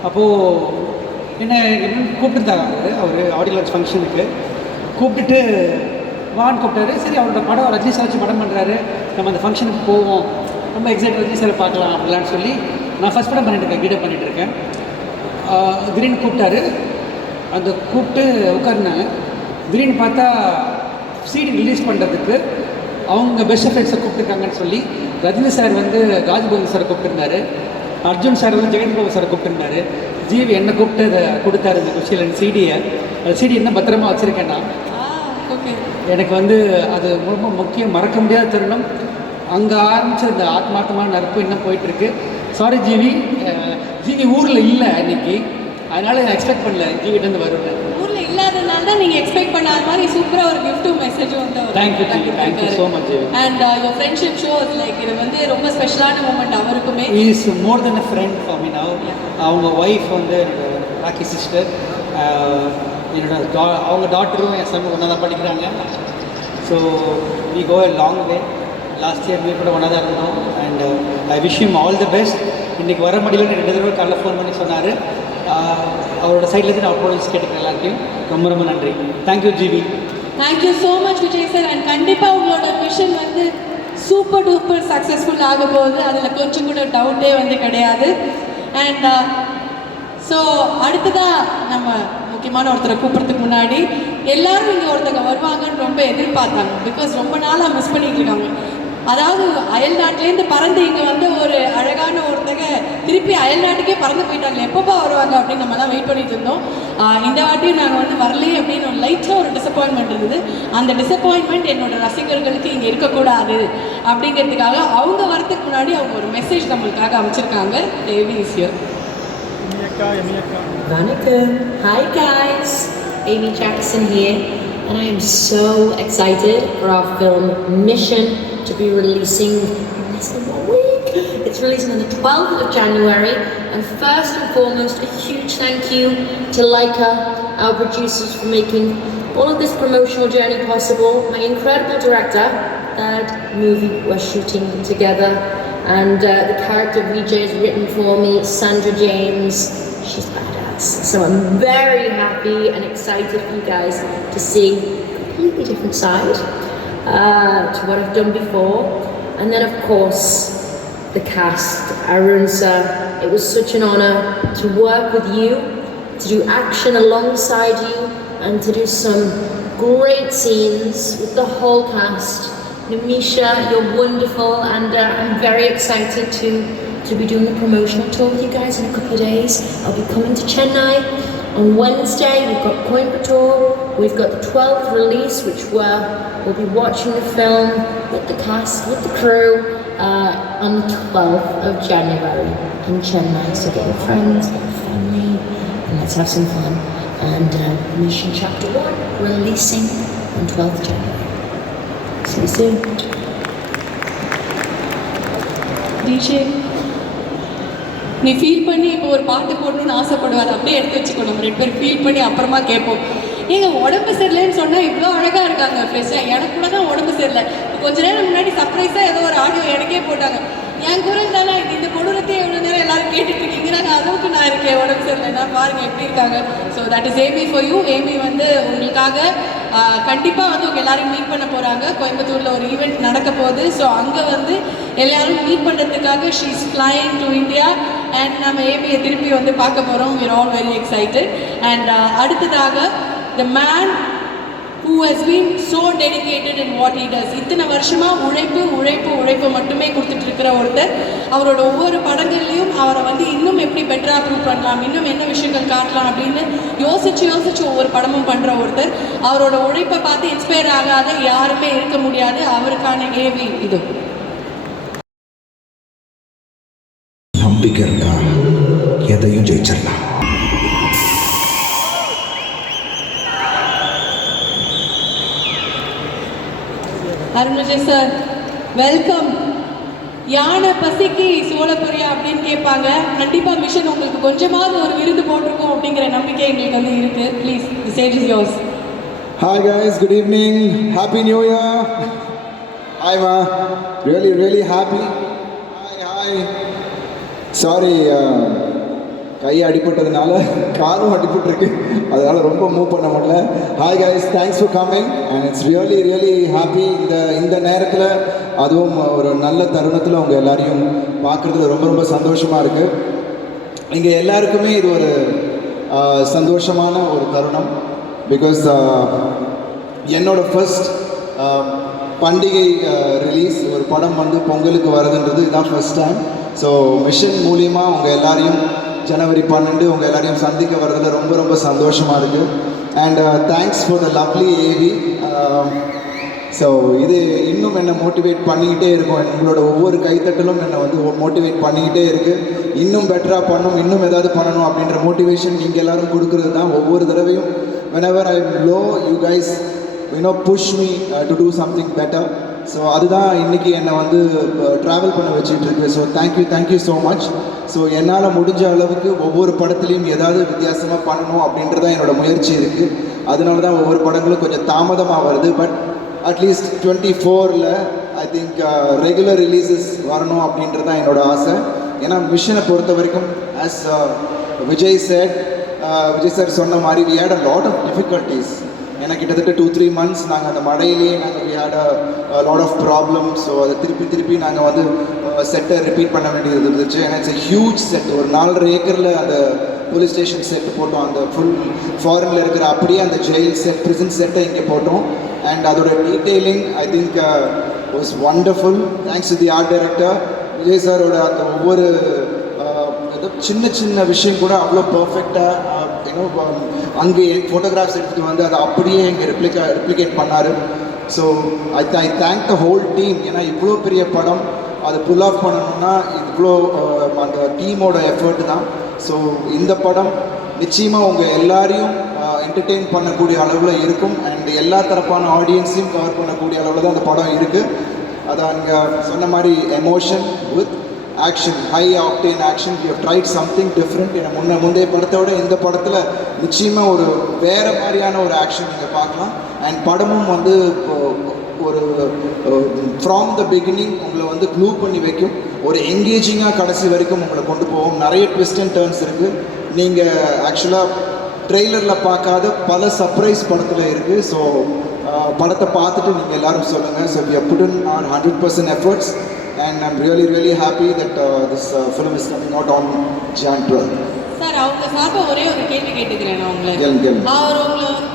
அப்போது என்ன கூப்பிட்டுருந்தாங்க, அவர் ஆடியோ லான்ச் ஃபங்க்ஷனுக்கு கூப்பிட்டுட்டு வான்னு கூப்பிட்டாரு. சரி, அவரோட படம் ரஜினி சார் வச்சு படம் பண்ணுறாரு, நம்ம அந்த ஃபங்க்ஷனுக்கு போவோம், ரொம்ப எக்ஸைட், ரஜினி சார் பார்க்கலாம் அப்படிலான்னு சொல்லி நான் ஃபஸ்ட் படம் பண்ணிட்டுருக்கேன், கீடப் பண்ணிகிட்ருக்கேன். திடீர்னு கூப்பிட்டாரு. அந்த கூப்பிட்டு உட்காருனாங்க. திடீர்னு பார்த்தா சீடி ரிலீஸ் பண்ணுறதுக்கு அவங்க பெஸ்ட் ஃப்ரெண்ட்ஸை கூப்பிட்டுருக்காங்கன்னு சொல்லி ரஜினி சார் வந்து ராஜ்பவன் சாரை கூப்பிட்டுருந்தாரு, அர்ஜுன் சார் வந்து ஜெகன் பாபு சாரை கூப்பிட்டுருந்தாரு. ஜிவி என்னை கூப்பிட்டு அதை கொடுத்தாரு, இந்த குஷியில் சிடியை. அந்த சிடி என்ன பத்திரமா வச்சுருக்கேன்னா, எனக்கு வந்து அது ரொம்ப முக்கியம், மறக்க முடியாத தருணம். அங்கே ஆரம்பித்த அந்த ஆத்மார்த்தமான நட்பு இன்னும் போயிட்டுருக்கு. சாரி ஜிவி, ஜிவி ஊரில் இல்லை அன்னைக்கு, அதனால் நான் எக்ஸ்பெக்ட் பண்ணல ஜிவிட்டேருந்து வருவேன். ஊரில் இல்லாதனால தான் நீங்கள் எக்ஸ்பெக்ட் பண்ணாத மாதிரி சூப்பராக ஒரு கிஃப்ட்டும் மெசேஜும் வந்து thank you so much GV. And your friendship shows like இது வந்து ரொம்ப ஸ்பெஷலான மூமெண்ட் அவருக்குமே. Is more than a friend for me now. அவங்க ஒய்ஃப் வந்து ராக்கி சிஸ்டர், என்னோட அவங்க டாட்டரும் என் சன் ஒன்றா தான் படிக்கிறாங்க. So we go a long way. Last year கூட ஒன்றா தான் இருந்தோம். And I wish him all the best. இன்றைக்கி வர முடியல, 2 தடவை காலைல ஃபோன் பண்ணி சொன்னார். அவரோட சைட்லேருந்து நான் அப்ரோல்ஸ் கேட்டுக்கிறேன் எல்லாத்தையும். ரொம்ப ரொம்ப நன்றி. Thank you GV. Thank you so much Vijay sir. And கண்டிப்பாக உங்களோட மிஷன் வந்து சூப்பர் டூப்பர் சக்ஸஸ்ஃபுல் ஆக போகுது, அதில் கொஞ்சம் கூட டவுட்டே வந்து கிடையாது. அண்ட் ஸோ அடுத்ததாக நம்ம முக்கியமான ஒருத்தரை கூப்பிட்றதுக்கு முன்னாடி எல்லாரும் இங்கே ஒருத்தங்க வருவாங்கன்னு ரொம்ப எதிர்பார்த்தாங்க. பிகாஸ் ரொம்ப நாளாக மிஸ் பண்ணிட்டு இருக்காங்க. அதாவது அயல் நாட்டிலேருந்து பறந்து இங்கே வந்து ஒரு அழகான ஒருத்தங்க திருப்பி அயல் நாட்டுக்கே பறந்து போயிட்டாங்க. எப்பப்போ வருவாங்க அப்படின்னு நம்ம தான் வெயிட் பண்ணிட்டு இருந்தோம். இந்த வாட்டியும் நாங்கள் வந்து வரலையே அப்படின்னு ஒரு லைட்டாக ஒரு டிசப்பாயின்மெண்ட் இருந்தது. அந்த டிசப்பாயின்மெண்ட் என்னோட ரசிகர்களுக்கு இங்கே இருக்கக்கூடாது அப்படிங்கிறதுக்காக அவங்க வரதுக்கு முன்னாடி அவங்க ஒரு மெசேஜ் நம்மளுக்காக அமைச்சிருக்காங்க. Devi is here. Vanakkam. Hi guys, Amy Jackson here, and I am so excited for our film Mission to be releasing in less than 1 week. It's releasing on the 12th of January, and first and foremost a huge thank you to Laika, our producers, for making all of this promotional journey possible. My incredible director, third movie we're shooting together, and the character Vijay is written for me, Sandra James. She's badass. So I'm very happy and excited for you guys to see a completely different side to what I've done before. And then of course, the cast. Arun sir, it was such an honor to work with you, to do action alongside you, and to do some great scenes with the whole cast. Namisha, you're wonderful, and I'm very excited to be doing the promotional tour with you guys in a couple of days. I'll be coming to Chennai on Wednesday. We've got Coimbatore. We've got the 12th release, which we'll be watching the film with the cast, with the crew, on the 12th of January in Chennai. So get your friends, get your family, and let's have some fun. And Mission Chapter 1 releasing on 12th January. See you soon. DJ, நீ feel பண்ணி இப்போ ஒரு பாட்டு போடணும்னு ஆசைப்படுவார். அப்படியே எடுத்து வச்சுக்கோ, நம்ம 2 பேர் ஃபீல் பண்ணி அப்புறமா கேட்போம். நீங்கள் உடம்பு சரியில்லைன்னு சொன்னால் இவ்வளோ அழகாக இருக்காங்க ஃப்ரெஷ்ஷாக. எனக்கு கூட தான் உடம்பு சரியில்லை. கொஞ்ச நேரம் முன்னாடி சர்ப்ரைஸாக ஏதோ ஒரு ஆடியோ எனக்கே போட்டாங்க. என் குரல் தானே இந்த கொடூரத்தை எவ்வளோ நேரம் எல்லாரும் கேட்டுட்டு இருக்கீங்கன்னா அளவுக்கு நான் இருக்கேன் உடம்பு சரியில்லைன்னா பாருங்கள் எப்படி இருக்காங்க. So that is Amy for you. Amy வந்து உங்களுக்காக கண்டிப்பாக வந்து உங்கள் எல்லாரையும் மீட் பண்ண போகிறாங்க. கோயம்புத்தூரில் ஒரு ஈவெண்ட் நடக்க போகுது. ஸோ அங்கே வந்து எல்லாரும் மீட் பண்ணுறதுக்காக she is flying to India. And நம்ம ஏமியை திருப்பி வந்து பார்க்க போகிறோம். we are all very excited. And அடுத்ததாக the man who has been so dedicated in what he does. இத்தனை வருஷமாக உழைப்பு மட்டுமே கொடுத்துட்டு இருக்கிற ஒருத்தர். அவரோட ஒவ்வொரு படங்கள்லையும் அவரை வந்து இன்னும் எப்படி பெட்டராக ப்ரூவ் பண்ணலாம், இன்னும் என்ன விஷயங்கள் காட்டலாம் அப்படின்னு யோசிச்சு ஒவ்வொரு படமும் பண்ணுற ஒருத்தர். அவரோட உழைப்பை பார்த்து இன்ஸ்பயர் ஆகாத யாருமே இருக்க முடியாது. அவருக்கான ஏவி இது. நம்பிக்கை இருந்தா எதையும் ஜெயிச்சிடலாம். Arun Vijay sir, welcome. யானை பசிக்கு சோழப்புரியா அப்படின்னு கேட்பாங்க. கண்டிப்பாக மிஷன் உங்களுக்கு கொஞ்சமாவது ஒரு விருது போட்டிருக்கோம் அப்படிங்கிற நம்பிக்கை எங்களுக்கு வந்து இருக்குது. Please, the stage is yours. Hi guys, good evening. Happy New Year. Hi ma, really happy. Hi. Sorry, கை அடிப்பட்டதுனால காலும் அடிபட்டுருக்கு, அதனால் ரொம்ப மூவ் பண்ண முடியல. Hi guys, thanks for coming and it's really happy. இந்த நேரத்தில் அதுவும் ஒரு நல்ல தருணத்தில் உங்கள் எல்லாரையும் பார்க்குறதுல ரொம்ப சந்தோஷமாக இருக்குது. இங்கே எல்லாருக்குமே இது ஒரு சந்தோஷமான ஒரு தருணம். பிகாஸ் என்னோடய ஃபர்ஸ்ட் பண்டிகை ரிலீஸ் ஒரு படம் வந்து பொங்கலுக்கு வரதுன்றது இதுதான் ஃபர்ஸ்ட் டைம். ஸோ மிஷன் மூலியமாக உங்கள் எல்லாரையும் ஜனவரி 12 உங்கள் எல்லாரையும் சந்திக்க வர்றதுல ரொம்ப சந்தோஷமாக இருக்குது. And thanks for the lovely AV. So இது இன்னும் என்னை மோட்டிவேட் பண்ணிக்கிட்டே இருக்கும். உங்களோட ஒவ்வொரு கைத்தட்டலும் என்னை வந்து மோட்டிவேட் பண்ணிக்கிட்டே இருக்குது. இன்னும் பெட்டராக பண்ணணும், இன்னும் ஏதாவது பண்ணணும் அப்படின்ற மோட்டிவேஷன் நீங்கள் எல்லோரும் கொடுக்குறது தான். ஒவ்வொரு தடவையும் whenever I'm low, you guys push me to do something better. So அதுதான் இன்றைக்கி என்னை வந்து ட்ராவல் பண்ண வச்சுட்டு இருக்கு. So thank you so much. So என்னால் முடிஞ்ச அளவுக்கு ஒவ்வொரு படத்துலையும் ஏதாவது வித்தியாசமாக பண்ணணும் அப்படின்றதான் என்னோடய முயற்சி இருக்குது. அதனால தான் ஒவ்வொரு படங்களும் கொஞ்சம் தாமதமாக வருது. பட் அட்லீஸ்ட் 24ல் ஐ திங்க் ரெகுலர் ரிலீசஸ் வரணும் அப்படின்றது தான் என்னோடய ஆசை. ஏன்னா மிஷனை பொறுத்த வரைக்கும் ஆஸ் விஜய் சார் சொன்ன மாதிரி we had a lot of difficulties. ஏன்னா கிட்டத்தட்ட 2-3 months நாங்கள் அந்த மழையிலேயே we had a lot of problems. So அதை திருப்பி நாங்கள் வந்து செட்டை ரிப்பீட் பண்ண வேண்டியது இருந்துச்சு. ஏன்னா இட்ஸ் a huge set. ஒரு 4.5 ஏக்கரில் அந்த போலீஸ் ஸ்டேஷன் செட் போட்டோம். அந்த ஃபுல் ஃபாரினில் இருக்கிற அப்படியே அந்த ஜெயில் செட், ப்ரிசன் செட்டை இங்கே போட்டோம். அண்ட் அதோட detailing I think was wonderful. Thanks to the art director Vijay சாரோட அந்த ஒவ்வொரு சின்ன விஷயம் கூட அவ்வளோ பர்ஃபெக்டாக அங்கே ஃபோட்டோகிராஃப்ஸ் எடுத்துகிட்டு வந்து அதை அப்படியே இங்கே ரெப்ளிகேட் பண்ணார். So I thank the whole team. ஏன்னா இவ்வளோ பெரிய படம் அதை புல் ஆஃப் பண்ணணும்னா இவ்வளோ அந்த டீமோட எஃபர்ட் தான். ஸோ இந்த படம் நிச்சயமாக உங்கள் எல்லாரையும் என்டர்டெயின் பண்ணக்கூடிய அளவில் இருக்கும். அண்ட் எல்லா தரப்பான ஆடியன்ஸையும் கவர் பண்ணக்கூடிய அளவில் தான் அந்த படம் இருக்குது. அதான் அங்கே சொன்ன மாதிரி emotion with action, high octane action. We have tried something different. ஏன்னா முந்தைய படத்தை விட இந்த படத்தில் நிச்சயமாக ஒரு வேறு மாதிரியான ஒரு ஆக்ஷன் நீங்கள் பார்க்கலாம். அண்ட் படமும் வந்து ஒரு ஃப்ராம் த பிகினிங் உங்களை வந்து க்ளூ பண்ணி வைக்கும். ஒரு என்கேஜிங்காக கடைசி வரைக்கும் உங்களை கொண்டு போகும். நிறைய ட்விஸ்ட் அண்ட் டர்ன்ஸ் இருக்குது. நீங்கள் ஆக்சுவலாக ட்ரெய்லரில் பார்க்காத பல சர்ப்ரைஸ் படத்தில் இருக்குது. ஸோ படத்தை பார்த்துட்டு நீங்கள் எல்லோரும் சொல்லுங்கள். So we have put in our 100% efforts and I'm really happy that this film is coming out on Jan 12. Sir, அவங்க சார்பாக ஒரே ஒரு கேள்வி கேட்டுக்கிறேன் நான் உங்களை.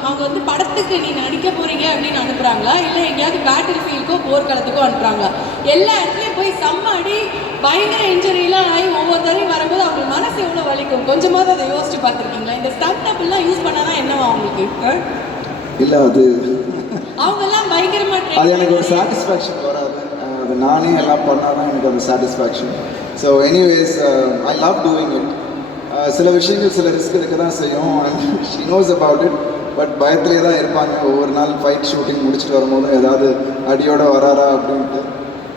அவங்க வந்து படத்துக்கு நீ நடிக்க போறீங்க அப்படின்னு அனுப்புறாங்களா, இல்லை எங்கேயாவது பேட்டில் ஃபீல்டுக்கோ போர்க்களத்துக்கோ அனுப்புறாங்களா? எல்லா இடத்துலையும் போய் செம்ம அடி, பயங்கர இன்ஜுரியெலாம் ஆகி ஒவ்வொரு தடவையும் வரும்போது அவங்க மனசு எவ்வளோ வலிக்கும். கொஞ்சமாவது அதை யோசிச்சு பார்த்துருக்கீங்களா? இந்த ஸ்டண்ட் அப்படிலாம் யூஸ் பண்ணாதான் என்னவா அவங்களுக்கு? இல்லை, அது அவங்கெல்லாம் பயங்கரமாக அது எனக்கு ஒரு சாட்டிஸ்ஃபேக்ஷன் வராது. அது நானே எல்லாம் பண்ணால் தான் எனக்கு அந்த satisfaction. So anyways I love doing it. சில விஷயங்கள் சில ரிஸ்க் இருக்க தான் செய்யும். And she knows about it. But பயத்திலே தான் இருப்பாங்க. ஒவ்வொரு நாள் ஃபைட் ஷூட்டிங் முடிச்சுட்டு வரும்போது ஏதாவது அடியோட வராரா அப்படின்ட்டு.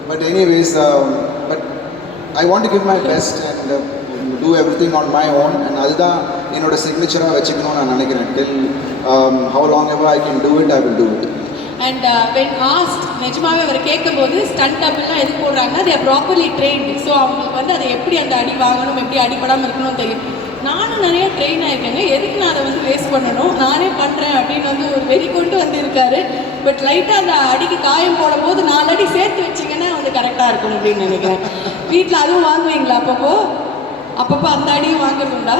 But anyways but I want to give my best and do everything on my own. And அதுதான் என்னோட சிக்னேச்சராக வச்சுக்கணும்னு நான் நினைக்கிறேன். Till how long ever I can do it, I will do it. And when asked, நிஜமாகவே அவர் கேட்கும்போது stunt அப்படிலாம் எது போடுறாங்கன்னா they are properly trained. So அவங்களுக்கு வந்து அதை எப்படி அந்த அடி வாங்கணும், எப்படி அடிபடாமல் இருக்கணும் தெரியும். நானும் நிறைய ட்ரெயின் ஆகிருக்கேங்க. எதுக்கு நான் அதை வந்து வேஸ்ட் பண்ணணும், நானே பண்ணுறேன் அப்படின்னு வந்து ஒரு வெறி கொண்டு வந்திருக்காரு. பட் லைட்டாக அந்த அடிக்கு காயம் போடும்போது 4 அடி சேர்த்து வச்சிங்கன்னா வந்து கரெக்டாக இருக்கும் அப்படின்னு நினைக்கிறேன். வீட்டில் அதுவும் வாங்குவீங்களா அப்பப்போ அந்த அடியும் வாங்குறதுண்டா?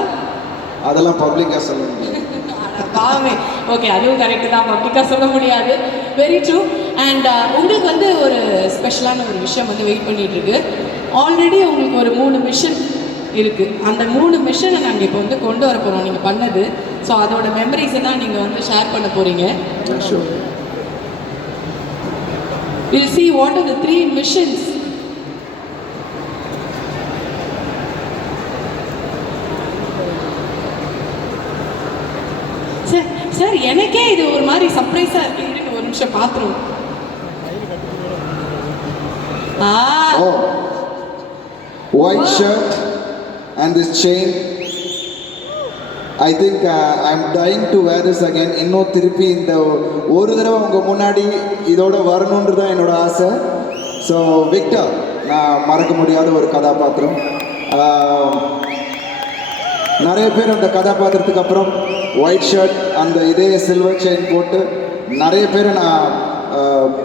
அதெல்லாம் பப்ளிக்காக சொல்ல முடியாது. பாவமே. ஓகே, அதுவும் கரெக்டு தான், பப்ளிக்காக சொல்ல முடியாது. Very true. அண்ட் உங்களுக்கு வந்து ஒரு ஸ்பெஷலான ஒரு விஷயம் வந்து வெயிட் பண்ணிகிட்டு இருக்கு. ஆல்ரெடி உங்களுக்கு ஒரு 3 மிஷன் இருக்குது. அந்த 3 மிஷனை நாங்கள் இப்போ வந்து கொண்டு வர போகிறோம் நீங்கள் பண்ணது. ஸோ அதோட மெமரிஸை தான் நீங்கள் வந்து ஷேர் பண்ண போகிறீங்க. We'll see what are the 3 missions. Sir, எனக்கே இது ஒரு மாதிரி சர்ப்ரைஸாக இருக்குன்னு ஒரு நிமிஷம் பார்த்துருவோம். White shirt and this chain. I think I'm dying to wear this again. இன்னும் திருப்பி இந்த ஒரு தடவை உங்கள் முன்னாடி இதோட வரணுன்றது தான் என்னோட ஆசை. ஸோ விக்டர், நான் மறக்க முடியாத ஒரு கதாபாத்திரம். நிறைய பேர் அந்த கதாபாத்திரத்துக்கு அப்புறம் ஒயிட் ஷர்ட் அந்த இதே சில்வர் செயின் போட்டு நிறைய பேரை நான்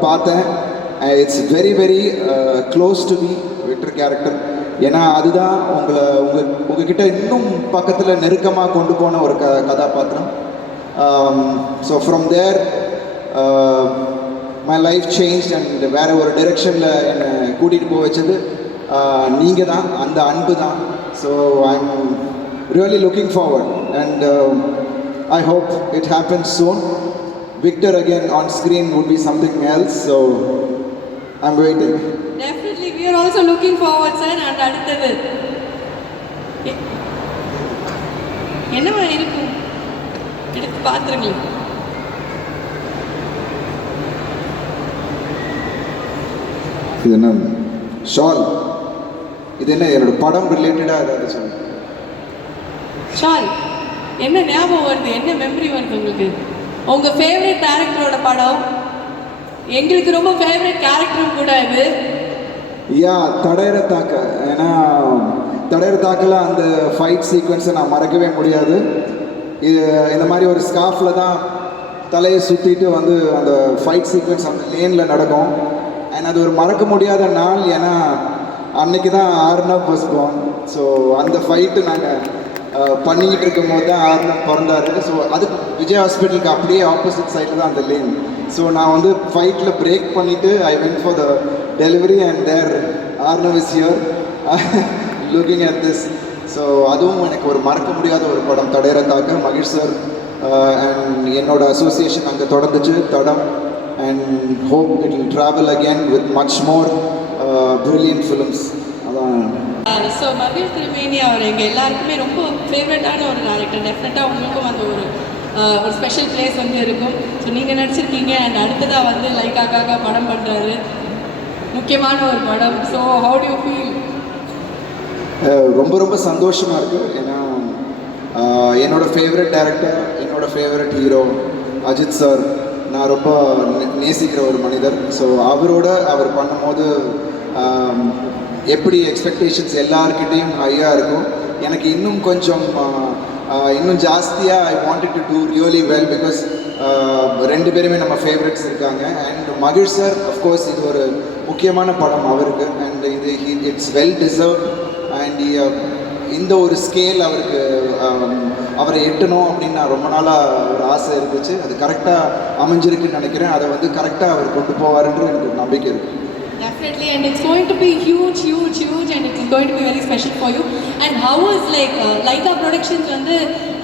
பார்த்தேன். It's very close to me Victor character. ஏன்னா அதுதான் உங்ககிட்ட இன்னும் பக்கத்தில் நெருக்கமாக கொண்டு போன ஒரு கதாபாத்திரம். So from there my life change and வேறு ஒரு டைரெக்ஷனில் என்னை கூட்டிகிட்டு போக வச்சது நீங்கள் தான், அந்த அன்பு தான். So I'm really looking forward and I hope it happens soon. Victor again on screen would be something else. So I'm waiting. Definitely, we are also looking forward, sir. And அடுத்தது என்னவா இருக்கும் எடுத்து பார்த்துருங்களேன். இது என்ன ஷால்? இது என்ன என்னோட படம் ரிலேட்டடாக ஏதாவது சொல்லுங்கள். ஷால் என்ன ஞாபகம் வருது, என்ன மெமரி வருது உங்களுக்கு? உங்கள் ஃபேவரட் டேரக்டரோட படம், எங்களுக்கு ரொம்ப ஃபேவரட் கேரக்டரும் கூட இது. யா தடையற தாக்க. ஏன்னா தடையற தாக்கில் அந்த ஃபைட் சீக்வன்ஸை நான் மறக்கவே முடியாது. இது இந்த மாதிரி ஒரு ஸ்காஃபில் தான் தலையை சுற்றிட்டு வந்து அந்த ஃபைட் சீக்வன்ஸ் அந்த லேனில் நடக்கும். அண்ட் அது ஒரு மறக்க முடியாத நாள். ஏன்னா அன்னைக்கு தான் ஆர்னப் வாஸ் பார்ன். ஸோ அந்த ஃபைட்டு நாங்கள் பண்ணிக்கிட்டு இருக்கும் போது தான் ஆர்னப் பிறந்தார். ஸோ அதுக்கு விஜய் ஹாஸ்பிட்டலுக்கு அப்படியே ஆப்போசிட் சைடில் தான் அந்த லேன். ஸோ நான் வந்து ஃபைட்டில் பிரேக் பண்ணிவிட்டு I went for the delivery and there Arnab is here looking at this. So அதுவும் எனக்கு ஒரு மறக்க முடியாத ஒரு படம் தடையற தாக்க. மகேஷ் சார் அண்ட் என்னோட அசோசியேஷன் அங்கே தொடர்ந்துச்சு தடம். And hope it will travel again with much more brilliant films. So மகிழ் திருமேனி அவர் எங்கள் எல்லாருக்குமே ரொம்ப ஃபேவரட்டான ஒரு டேரக்டர். டெஃபினட்டாக உங்களுக்கும் அந்த ஒரு ஸ்பெஷல் பிளேஸ் வந்து இருக்கும். ஸோ நீங்கள் நடிச்சிருக்கீங்க அண்ட் அடுத்ததாக வந்து லைக்காக்காக படம் பண்ணுறாரு, முக்கியமான ஒரு படம். So how to you feel? ரொம்ப ரொம்ப சந்தோஷமாக இருக்குது. ஏன்னா என்னோடய ஃபேவரட் டேரக்டர், என்னோடய ஃபேவரட் ஹீரோ அஜித் சார் நான் ரொம்ப நேசிக்கிற ஒரு மனிதர். ஸோ அவர் பண்ணும்போது எப்படி எக்ஸ்பெக்டேஷன்ஸ் எல்லாருக்கிட்டேயும் ஹையாக இருக்கும். எனக்கு இன்னும் கொஞ்சம் இன்னும் ஜாஸ்தியாக I wanted to do really well because ரெண்டு பேருமே நம்ம ஃபேவரட்ஸ் இருக்காங்க. அண்ட் மகேஷ் சார் அஃப்கோர்ஸ் இது ஒரு முக்கியமான படம் அவருக்கு. அண்ட் இது இட்ஸ் வெல் டிசர்வ். அண்ட் இந்த ஒரு ஸ்கேல் அவருக்கு அவரை எட்டணும் அப்படின்னு நான் ரொம்ப நாளாக ஒரு ஆசை இருந்துச்சு. அது கரெக்டாக அமைஞ்சிருக்குன்னு நினைக்கிறேன். அதை வந்து கரெக்டாக அவர் கொண்டு போவாருன்ற எனக்கு ஒரு நம்பிக்கை இருக்குது. Definitely, and it's going to be huge, and it is going to be very special for you. And how is Laika Productions வந்து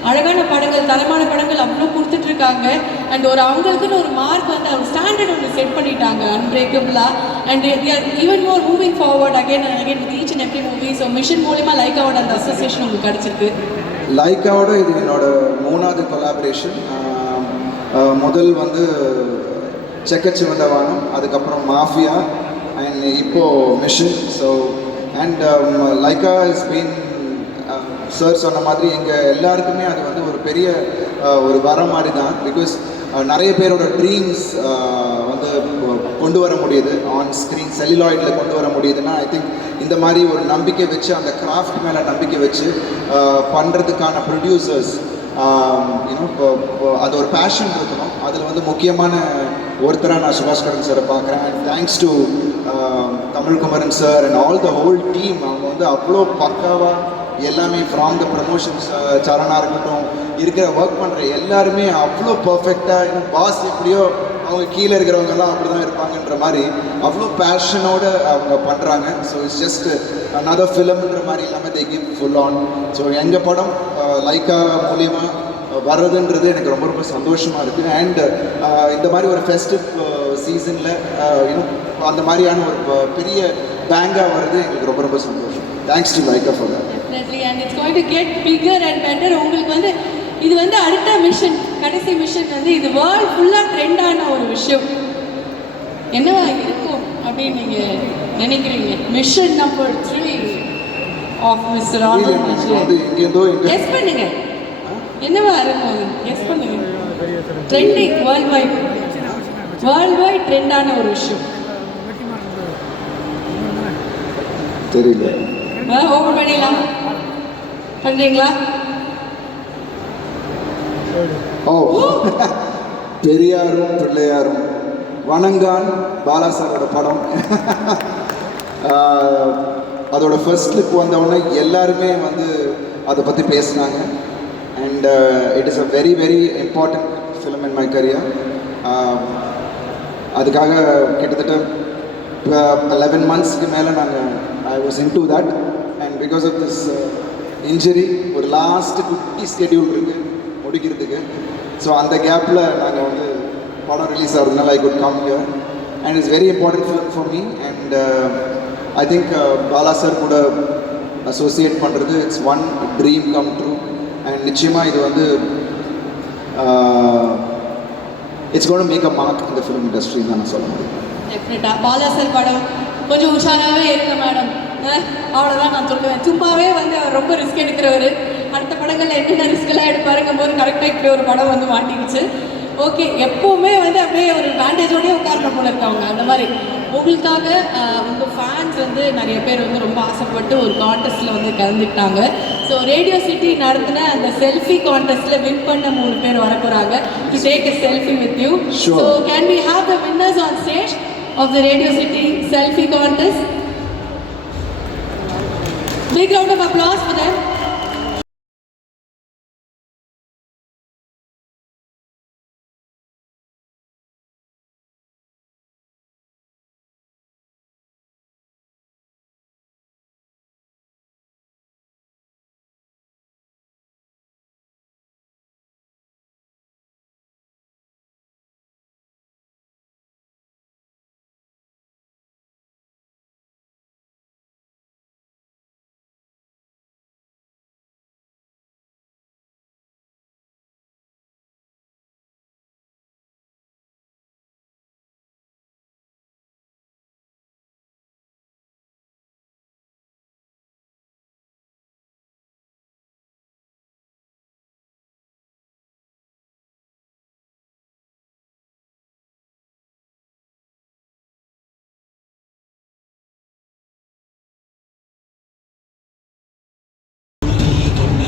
அழகான படங்கள், தரமான படங்கள் அவ்வளோ கொடுத்துட்ருக்காங்க. அண்ட் அவங்களுக்குன்னு ஒரு மார்க் வந்து அவங்க ஸ்டாண்டர்ட் ஒன்று செட் பண்ணிட்டாங்க அன்பிரேக்கபிளாக. And they are even more moving forward again and again with each and every movie. So mission மூலிமா லைக்காவோட அந்த அசோசியேஷன் உங்களுக்கு கிடச்சிருக்கு. லைக்காவோட இது என்னோட 3வது கொலாபரேஷன். முதல் வந்து செக்கச்சிவந்த வானம், அதுக்கப்புறம் மாஃபியா, அண்ட் இப்போது mission. So and Lyca is been sir சொன்ன மாதிரி எங்கள் எல்லாருக்குமே அது வந்து ஒரு பெரிய ஒரு வர மாதிரி தான். பிகாஸ் நிறைய பேரோட ட்ரீம்ஸ் வந்து கொண்டு வர முடியுது ஆன் ஸ்க்ரீன், செல்லுலாய்டில் கொண்டு வர முடியுதுன்னா ஐ திங்க் இந்த மாதிரி ஒரு நம்பிக்கை வச்சு, அந்த கிராஃப்ட் மேலே நம்பிக்கை வச்சு பண்ணுறதுக்கான ப்ரொடியூசர்ஸ் இப்போ அது ஒரு பேஷன் இருக்கணும். அதில் வந்து முக்கியமான ஒருத்தராக நான் சுபாஷ்கரன் சாரை பார்க்குறேன். And thanks to Tamilkumaran sir and all the whole team. அவங்க வந்து அவ்வளோ பக்காவாக எல்லாமே ஃப்ராம் த ப்ரமோஷன்ஸ் சரணாக இருக்கட்டும், இருக்கிற ஒர்க் பண்ணுற எல்லாருமே அவ்வளோ பர்ஃபெக்டாக. இன்னும் பாஸ் எப்படியோ அவங்க கீழே இருக்கிறவங்கெல்லாம் அப்படி தான் இருப்பாங்கன்ற மாதிரி அவ்வளோ பேஷனோடு அவங்க பண்ணுறாங்க. ஸோ இட்ஸ் ஜஸ்ட் another ஃபிலிம்ன்ற மாதிரி இல்லாமல் they give full on. So எங்கள் படம் லைக்கா மூலிமா வர்றதுன்றது எனக்கு ரொம்ப ரொம்ப சந்தோஷமாக இருக்குது. அண்ட் இந்த மாதிரி ஒரு ஃபெஸ்டிவ் சீசனில் இன்னும் அந்த மாதிரியான ஒரு பெரிய பேங்காக வர்றது எங்களுக்கு ரொம்ப ரொம்ப சந்தோஷம். Thanks to Lyca for that. Definitely, and it's going to get bigger and better. உங்களுக்கு வந்து இது வந்து அடுத்த மிஷன், கடைசி மிஷன் வந்து இது வேர்ல்டு ஃபுல்லாக ட்ரெண்டான ஒரு விஷயம். என்னவா இருக்கும் அப்படின்னு நீங்கள் நினைக்கிறீங்க? Mission number 3 of mister Anand Vijay. Guess பண்ணுங்க, என்னவா இருக்கும்? கெஸ் பண்ணுங்க. ட்ரெண்டிங் வேர்ல்டு வைட் ட்ரெண்டான ஒரு விஷயம் தெரியல. ஓப்பன் பண்ணிடலாம், பண்ணுறீங்களா? ஓ, பெரியாரும் பிள்ளையாரும் வணங்கான் பாலாசாரோட படம். அதோட ஃபர்ஸ்ட் லுக் வந்தவுடனே எல்லாருமே வந்து அதை பற்றி பேசினாங்க. And it is a very very important film in my career. அதுக்காக கிட்டத்தட்ட 11 monthsக்கு மேலே I was into that. And because of this injury ஒரு லாஸ்ட்டு குட்டி ஸ்கெடியூல் இருக்குது முடிக்கிறதுக்கு. ஸோ அந்த கேப்பில் நாங்கள் வந்து படம் ரிலீஸ் ஆகிறதுனால I could come here and it's very important film for me and I think Bala sir கூட அசோசியேட் பண்ணுறது it's one dream come true and நிச்சயமாக இது வந்து it's gonna make a mark இந்த ஃபிலிம் இண்டஸ்ட்ரி தான் நான் சொல்ல முடியும். டெஃபினட்டாக பாலா சார் படம் கொஞ்சம் உஷாராகவே இருங்க மேடம், அவ்வளோதான் நான் சொல்லுவேன். சும்மாவே வந்து அவர் ரொம்ப ரிஸ்க் எடுக்கிறவர், அடுத்த படங்களில் என்னென்ன ரிஸ்க்கெல்லாம் எடுப்பாருங்கும் போது கரெக்டாக இப்படி ஒரு படம் வந்து மாட்டிக்கிச்சு. ஓகே, எப்போவுமே வந்து அப்படியே ஒரு பேண்டேஜோடய உட்காரணும் போல இருக்காங்க. அந்த மாதிரி உங்களுக்காக உங்கள் ஃபேன்ஸ் வந்து நிறைய பேர் வந்து ரொம்ப ஆசைப்பட்டு ஒரு கான்டெஸ்ட்டில் வந்து கலந்துக்கிட்டாங்க. ஸோ ரேடியோ சிட்டி நடத்தின அந்த செல்ஃபி கான்டெஸ்ட்டில் வின் பண்ண 3 பேர் வர போகிறாங்க to take a selfie with you. So can we have the winners on stage of the Radio City Selfie Contest? Big round of applause for them.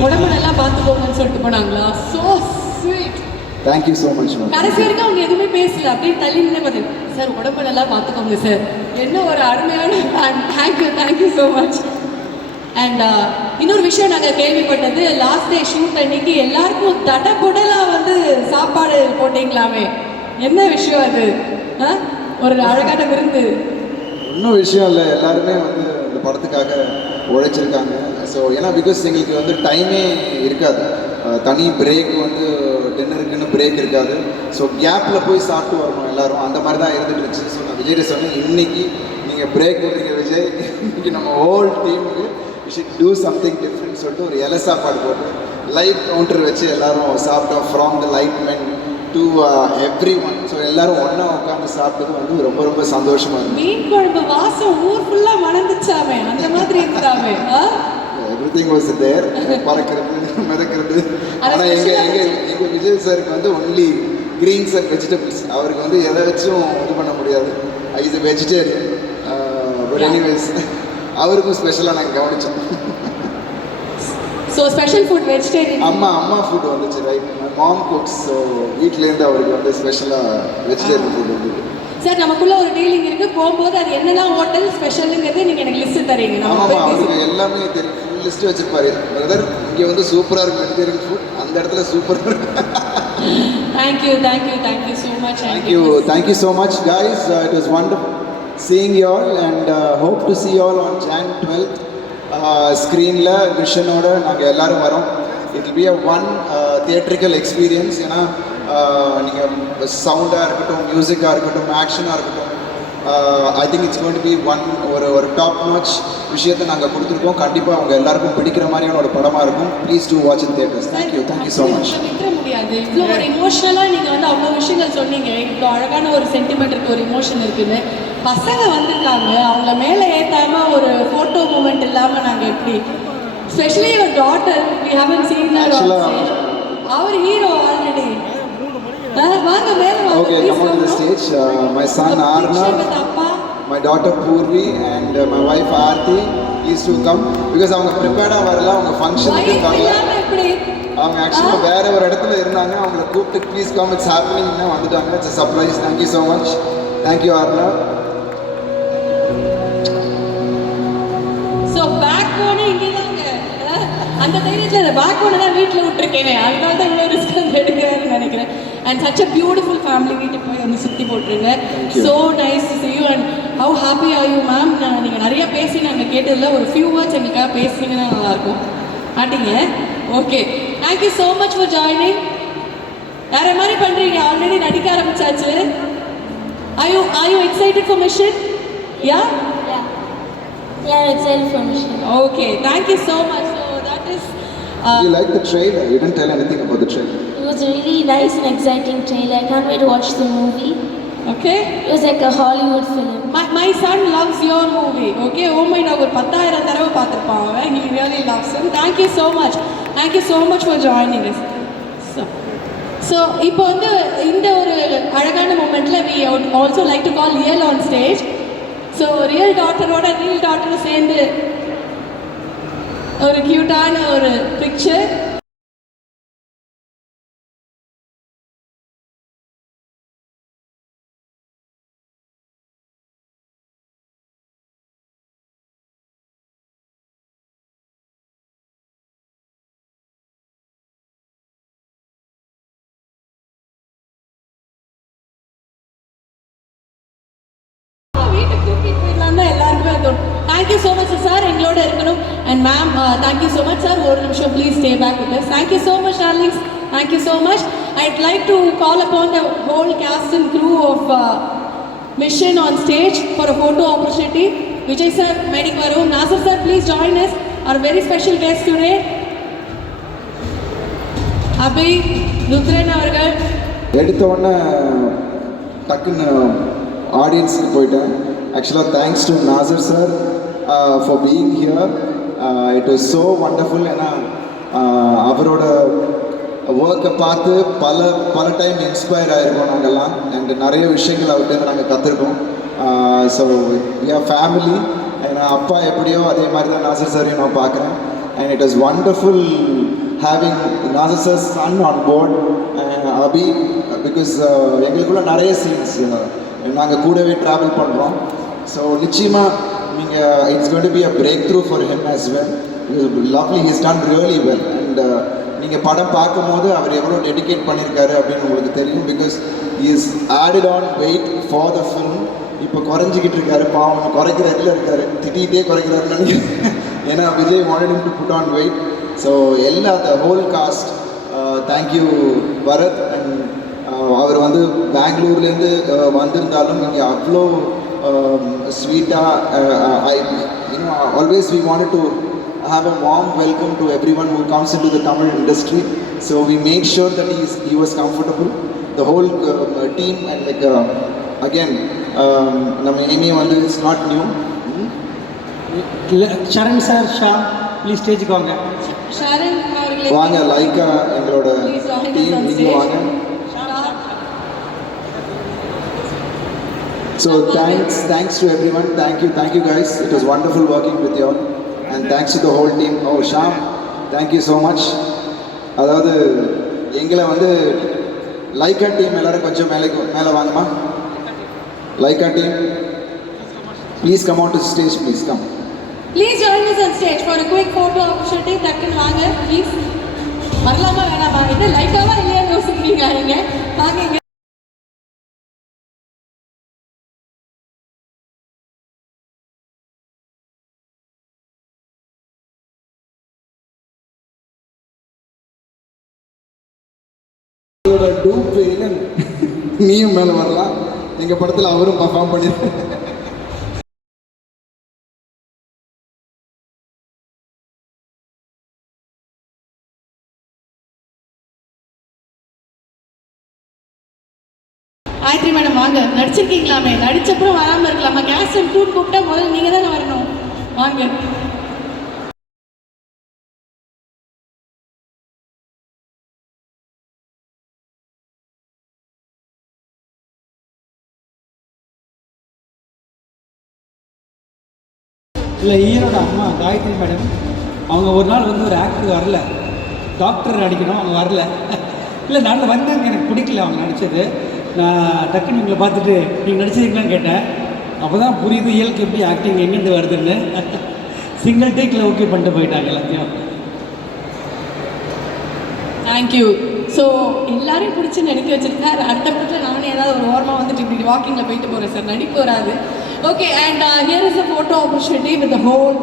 உடம்பு நல்லா பார்த்துக்கோங்கன்னு சொல்லிட்டு போனாங்களா? So sweet. Thank you so much ma'am. கடைசி வரைக்கும் அவங்க எதுவுமே பேசல, அப்படியே தள்ளி நின்று பார்த்து சார் உடம்பு நல்லா பார்த்துக்கோங்க சார். என்ன ஒரு அருமையான தேங்க்யூ ஸோ மச். அண்ட் இன்னொரு விஷயம் நாங்கள் கேள்விப்பட்டது, லாஸ்ட் டே ஷூட் அன்னைக்கு எல்லாருக்கும் தடபுடலாக வந்து சாப்பாடு போட்டிங்களாமே, என்ன விஷயம் அது? ஒரு அழகான விருந்து. இன்னும் விஷயம் இல்லை, எல்லாருமே வந்து இந்த படத்துக்காக உழைச்சிருக்காங்க. ஸோ ஏன்னா பிகாஸ் எங்களுக்கு வந்து டைமே இருக்காது, தனி பிரேக் வந்து டின்னருக்குன்னு பிரேக் இருக்காது. ஸோ கேப்பில் போய் சாப்பிட்டு வரணும் எல்லோரும், அந்த மாதிரி தான் இருந்துட்டு இருந்துச்சு. ஸோ நான் விஜய்கிட்ட சொன்னேன், இன்னைக்கு நீங்கள் பிரேக் விட்றீங்க விஜய், இன்னைக்கு நம்ம ஹோல் டீமுக்கு we should do something different சொல்லிட்டு ஒரு இலை சாப்பாடு போட்டு லைட் கவுண்டர் வச்சு எல்லோரும் சாப்பிட்டோம். From the light men to every one. So எல்லோரும் ஒன்றா உட்காந்து சாப்பிட்டது வந்து ரொம்ப ரொம்ப சந்தோஷமாக இருந்துச்சு. மீன் குழம்பு வாசம் ஊர் ஃபுல்லாக மணந்துச்சாமே, அந்த மாதிரி இருந்தாமே. எவ்ரிதிங் வாஸ் தேர், பறக்கிறது மிதக்கிறது. ஆனால் எங்கள் விஜய் சாருக்கு வந்து ஒன்லி கிரீன்ஸ் அண்ட் வெஜிடபிள்ஸ், அவருக்கு வந்து எதை வச்சும் இது பண்ண முடியாது. Is a vegetarian. But anyways அவருக்கும் ஸ்பெஷலாக நாங்கள் கவனித்தோம். ஸோ ஸ்பெஷல் ஃபுட் வெஜிடேரியன் அம்மா ஃபுட் வந்துச்சு, right. My mom cooks. So வீட்டிலேருந்து அவருக்கு வந்து ஸ்பெஷலாக வெஜிடேரியன் ஃபுட் வந்து. சார் நமக்குள்ள ஒரு டீலிங் இருக்கு, போகும்போது அது என்னெல்லாம் ஹோட்டல் ஸ்பெஷலுங்கிறது நீங்கள் எனக்கு லிஸ்ட்டு தரீங்க. ஆமாம், அவருக்கு எல்லாமே தெரியும், ஃபுல் லிஸ்ட்டு வச்சுருப்பாரு. பிரதர் இங்கே வந்து சூப்பராக இருக்கும் வெஜிடேரியன் ஃபுட், அந்த இடத்துல சூப்பராக இருக்கும். Thank you so much. Thank you so much guys. It was wonderful seeing you all and hope to see you all on Jan 12th. ஸ்க்ரீனில் விஷனோட நாங்கள் எல்லோரும் வரோம். It will be a one theatrical experience. ஏன்னா நீங்கள் சவுண்டாக இருக்கட்டும், மியூசிக்காக இருக்கட்டும், ஆக்ஷனாக இருக்கட்டும், I think it's going to be ஒரு டாப் நாச் விஷயத்தை நாங்கள் கொடுத்துருக்கோம். கண்டிப்பாக அவங்க எல்லாருக்கும் பிடிக்கிற மாதிரியான ஒரு படமாக இருக்கும். Please do watch in theatres. Thank you so much. விட்டுற முடியாது, இவ்வளோ ஒரு இமோஷனலாக நீங்கள் வந்து அவ்வளோ விஷயங்கள் சொன்னீங்க. இவ்வளோ அழகான ஒரு சென்டிமெண்ட் இருக்குது, ஒரு இமோஷன் இருக்குதுன்னு. பசங்க வந்திருக்காங்க, அவங்கள மேலே ஏற்றாமல் ஒரு ஃபோட்டோ மூமெண்ட் இல்லாமல் நாங்கள் எப்படி, ஸ்பெஷலி ஒரு daughter, we haven't seen her on stage. அவர் ஹீரோ ஆல்ரெடி. வாங்க மேலே வாங்க. Okay, come on the stage. My son Arnav, my daughter Purvi and my wife Aarti, please to come because அவங்க ப்ரிப்பேர்டாக வரல, அவங்க ஃபங்க்ஷனுக்கு வரல. அவங்க ஆக்சுவலாக வேறு ஒரு இடத்துல இருந்தாங்க, அவங்கள கூப்பிட்டு ப்ளீஸ் கம் இட்ஸ் ஹேப்பனிங்னா வந்துட்டாங்க. It's surprise. Thank you so much. Thank you Arnav. So back போனே இங்கே தாங்க, அந்த தைரியத்தில் அந்த பேக் போனை தான் வீட்டில் விட்டுருக்கேனே, அதனால தான் இவ்வளோ ரிஸ்க் வந்து எடுக்கிறாருன்னு நினைக்கிறேன். And such a beautiful family, வீட்டுக்கு போய் வந்து சுற்றி போட்டுருங்க. So nice to see you and how happy are you ma'am? நீங்கள் நிறைய பேசி நாங்கள் கேட்டதில் ஒரு ஃபியூ வேர்ட்ஸ் எங்களுக்காக பேசுனீங்கன்னா நல்லாயிருக்கும். மாட்டீங்க? Okay, thank you so much for joining வேற மாதிரி பண்றீங்க, ஆல்ரெடி நடிக்க ஆரம்பிச்சாச்சு. Are you excited for Mission? Yeah? Yeah, excited for Mission. Okay, thank you so much. So that is You like the trailer? You didn't tell anything about the trailer. It was a really nice and exciting trailer. I can't wait to watch the movie. okay. It was like a Hollywood film. My son loves your movie. Okay, oh my god, ஒரு 10,000 தடவை பார்த்திருப்பான் அவன். He really loves him. Thank you so much. Thank you so much for joining us. So இப்போ வந்து இந்த ஒரு அழகான மூமெண்ட்ல we would also like to call Riel on stage. So real daughter-ஓட real daughter சேர்ந்து ஒரு கியூட்டான ஒரு பிக்சர். வீட்டுக்கு தூக்கிட்டு போயிடலாம் தான் எல்லாருக்குமே தோணும். தேங்க்யூ ஸோ மச் சார், எங்களோட இருக்கணும். And ma'am thank you so much sir. ஒரு நிமிஷம் please stay back with us. Thank you so much darlings, thank you so much. I'd like to call upon the whole cast and crew of Mission on stage for a photo opportunity. Vijay sir மேடிக்கு வரும். Nassar sir please join us, our very special guest today. Abhi Rudran அவர்கள். எடுத்த உடனே டக்குன்னு ஆடியன்ஸுக்கு போயிட்டேன். ஆக்சுவலாக thanks to Nassar sir for being here. It was so wonderful. ஏன்னா அவரோட ஒர்க்கை பார்த்து பல டைம் இன்ஸ்பயர் ஆகிருக்கோம் நாங்கள்லாம். அண்ட் நிறைய விஷயங்கள் அவர்கிட்ட நாங்கள் கற்றுருக்கோம். So we are family. ஏன்னா அப்பா எப்படியோ அதே மாதிரி தான் நாசர் சாரையும் நான் பார்க்குறேன். And it was wonderful having Nasser sir son on board Abhi. Because எங்களுக்குள்ள நிறைய சீன்ஸ் நாங்கள் கூடவே ட்ராவல் பண்ணுறோம். ஸோ நிச்சயமாக நீங்கள் it's going to be a break through for him as well. Lovely, his ton really well. And நீங்கள் படம் பார்க்கும்போது அவர் எவ்வளோ டெடிகேட் பண்ணியிருக்காரு அப்படின்னு உங்களுக்கு தெரியும். Because is added on wait for the film. இப்போ குறைஞ்சிக்கிட்டு இருக்காரு, பாவம் குறைக்கிறதுல இருக்காரு, திட்டிகிட்டே குறைக்கிறாருன்னு நினைக்கிறேன். ஏன்னா Vijay wanted him to put on weight. So எல்லா the whole cast thank you Bharath. And அவர் வந்து பெங்களூர்லேருந்து வந்திருந்தாலும் இங்கே அவ்வளோ ஸ்வீட்டாக always we wanted to have a warm welcome to everyone who comes into the Tamil industry. So we made sure that he was comfortable. The whole team and like again, நம்ம இனிமே வந்து it's not new. Charan sir, Shaam please ஸ்டேஜுக்கு வாங்க. ஷரண் அவர்களே வாங்க. Lyca எங்களோட team நீங்க வாங்க. So thanks to everyone. Thank you guys. It was wonderful working with you all. And thanks to the whole team. Oh Sham, thank you so much. அதாவது எங்களை வந்து லைக்கா டீம் எல்லாரும் கொஞ்சம் மேலே வாங்கம்மா. Lyca team please come out to stage. Please come. Please join us on stage for a quick photo opportunity. டக்குன்னு வாங்க please. வரலாமா வேணாமா? இது லைக்காவா இல்லையா யோசிக்கிறீங்க நீங்க? வாங்க இங்க. டூப் நீயும் மேலே வரலாம். எங்கள் படத்தில் அவரும் பர்ஃபார்ம் பண்ணியிருக்காரு. காயத்ரி மேடம் வாங்க. நடிச்சிருக்கீங்களாமே, நடிச்சப்பறம் வராமல் இருக்கலாமா? கேஸ் அண்ட் டூட் கூப்பிட்டா முதல்ல நீங்கள் தானே வரணும். வாங்க. இல்லை, ஈரோட அம்மா காயத்ரி மேடம் அவங்க ஒரு நாள் வந்து ஒரு ஆக்டர் வரல, டாக்டர் நடிக்கணும், அவங்க வரல. இல்லை நான் வந்தாங்க, எனக்கு பிடிக்கல அவங்க நடித்தது. நான் டக்குன்னு உங்களை பார்த்துட்டு நீங்கள் நடிச்சிருக்கீங்களான்னு கேட்டேன். அப்போ தான் புரியுது இயல்க்கு எப்படி ஆக்டிங் எங்கேருந்து வருதுன்னு. சிங்கிள் டேக்கில் ஓகே பண்ணிட்டு போயிட்டாங்க எல்லாத்தையும். தேங்க்யூ. ஸோ எல்லாரையும் பிடிச்சி நடிக்க வச்சுருக்காரு. அடுத்த படத்தில் நானே ஏதாவது ஒரு ஓரமாக வந்துட்டு இப்படி வாக்கிங்கில் போயிட்டு போகிறேன் சார், நடிப்பு வராது. Okay, and here is a photo opportunity with the whole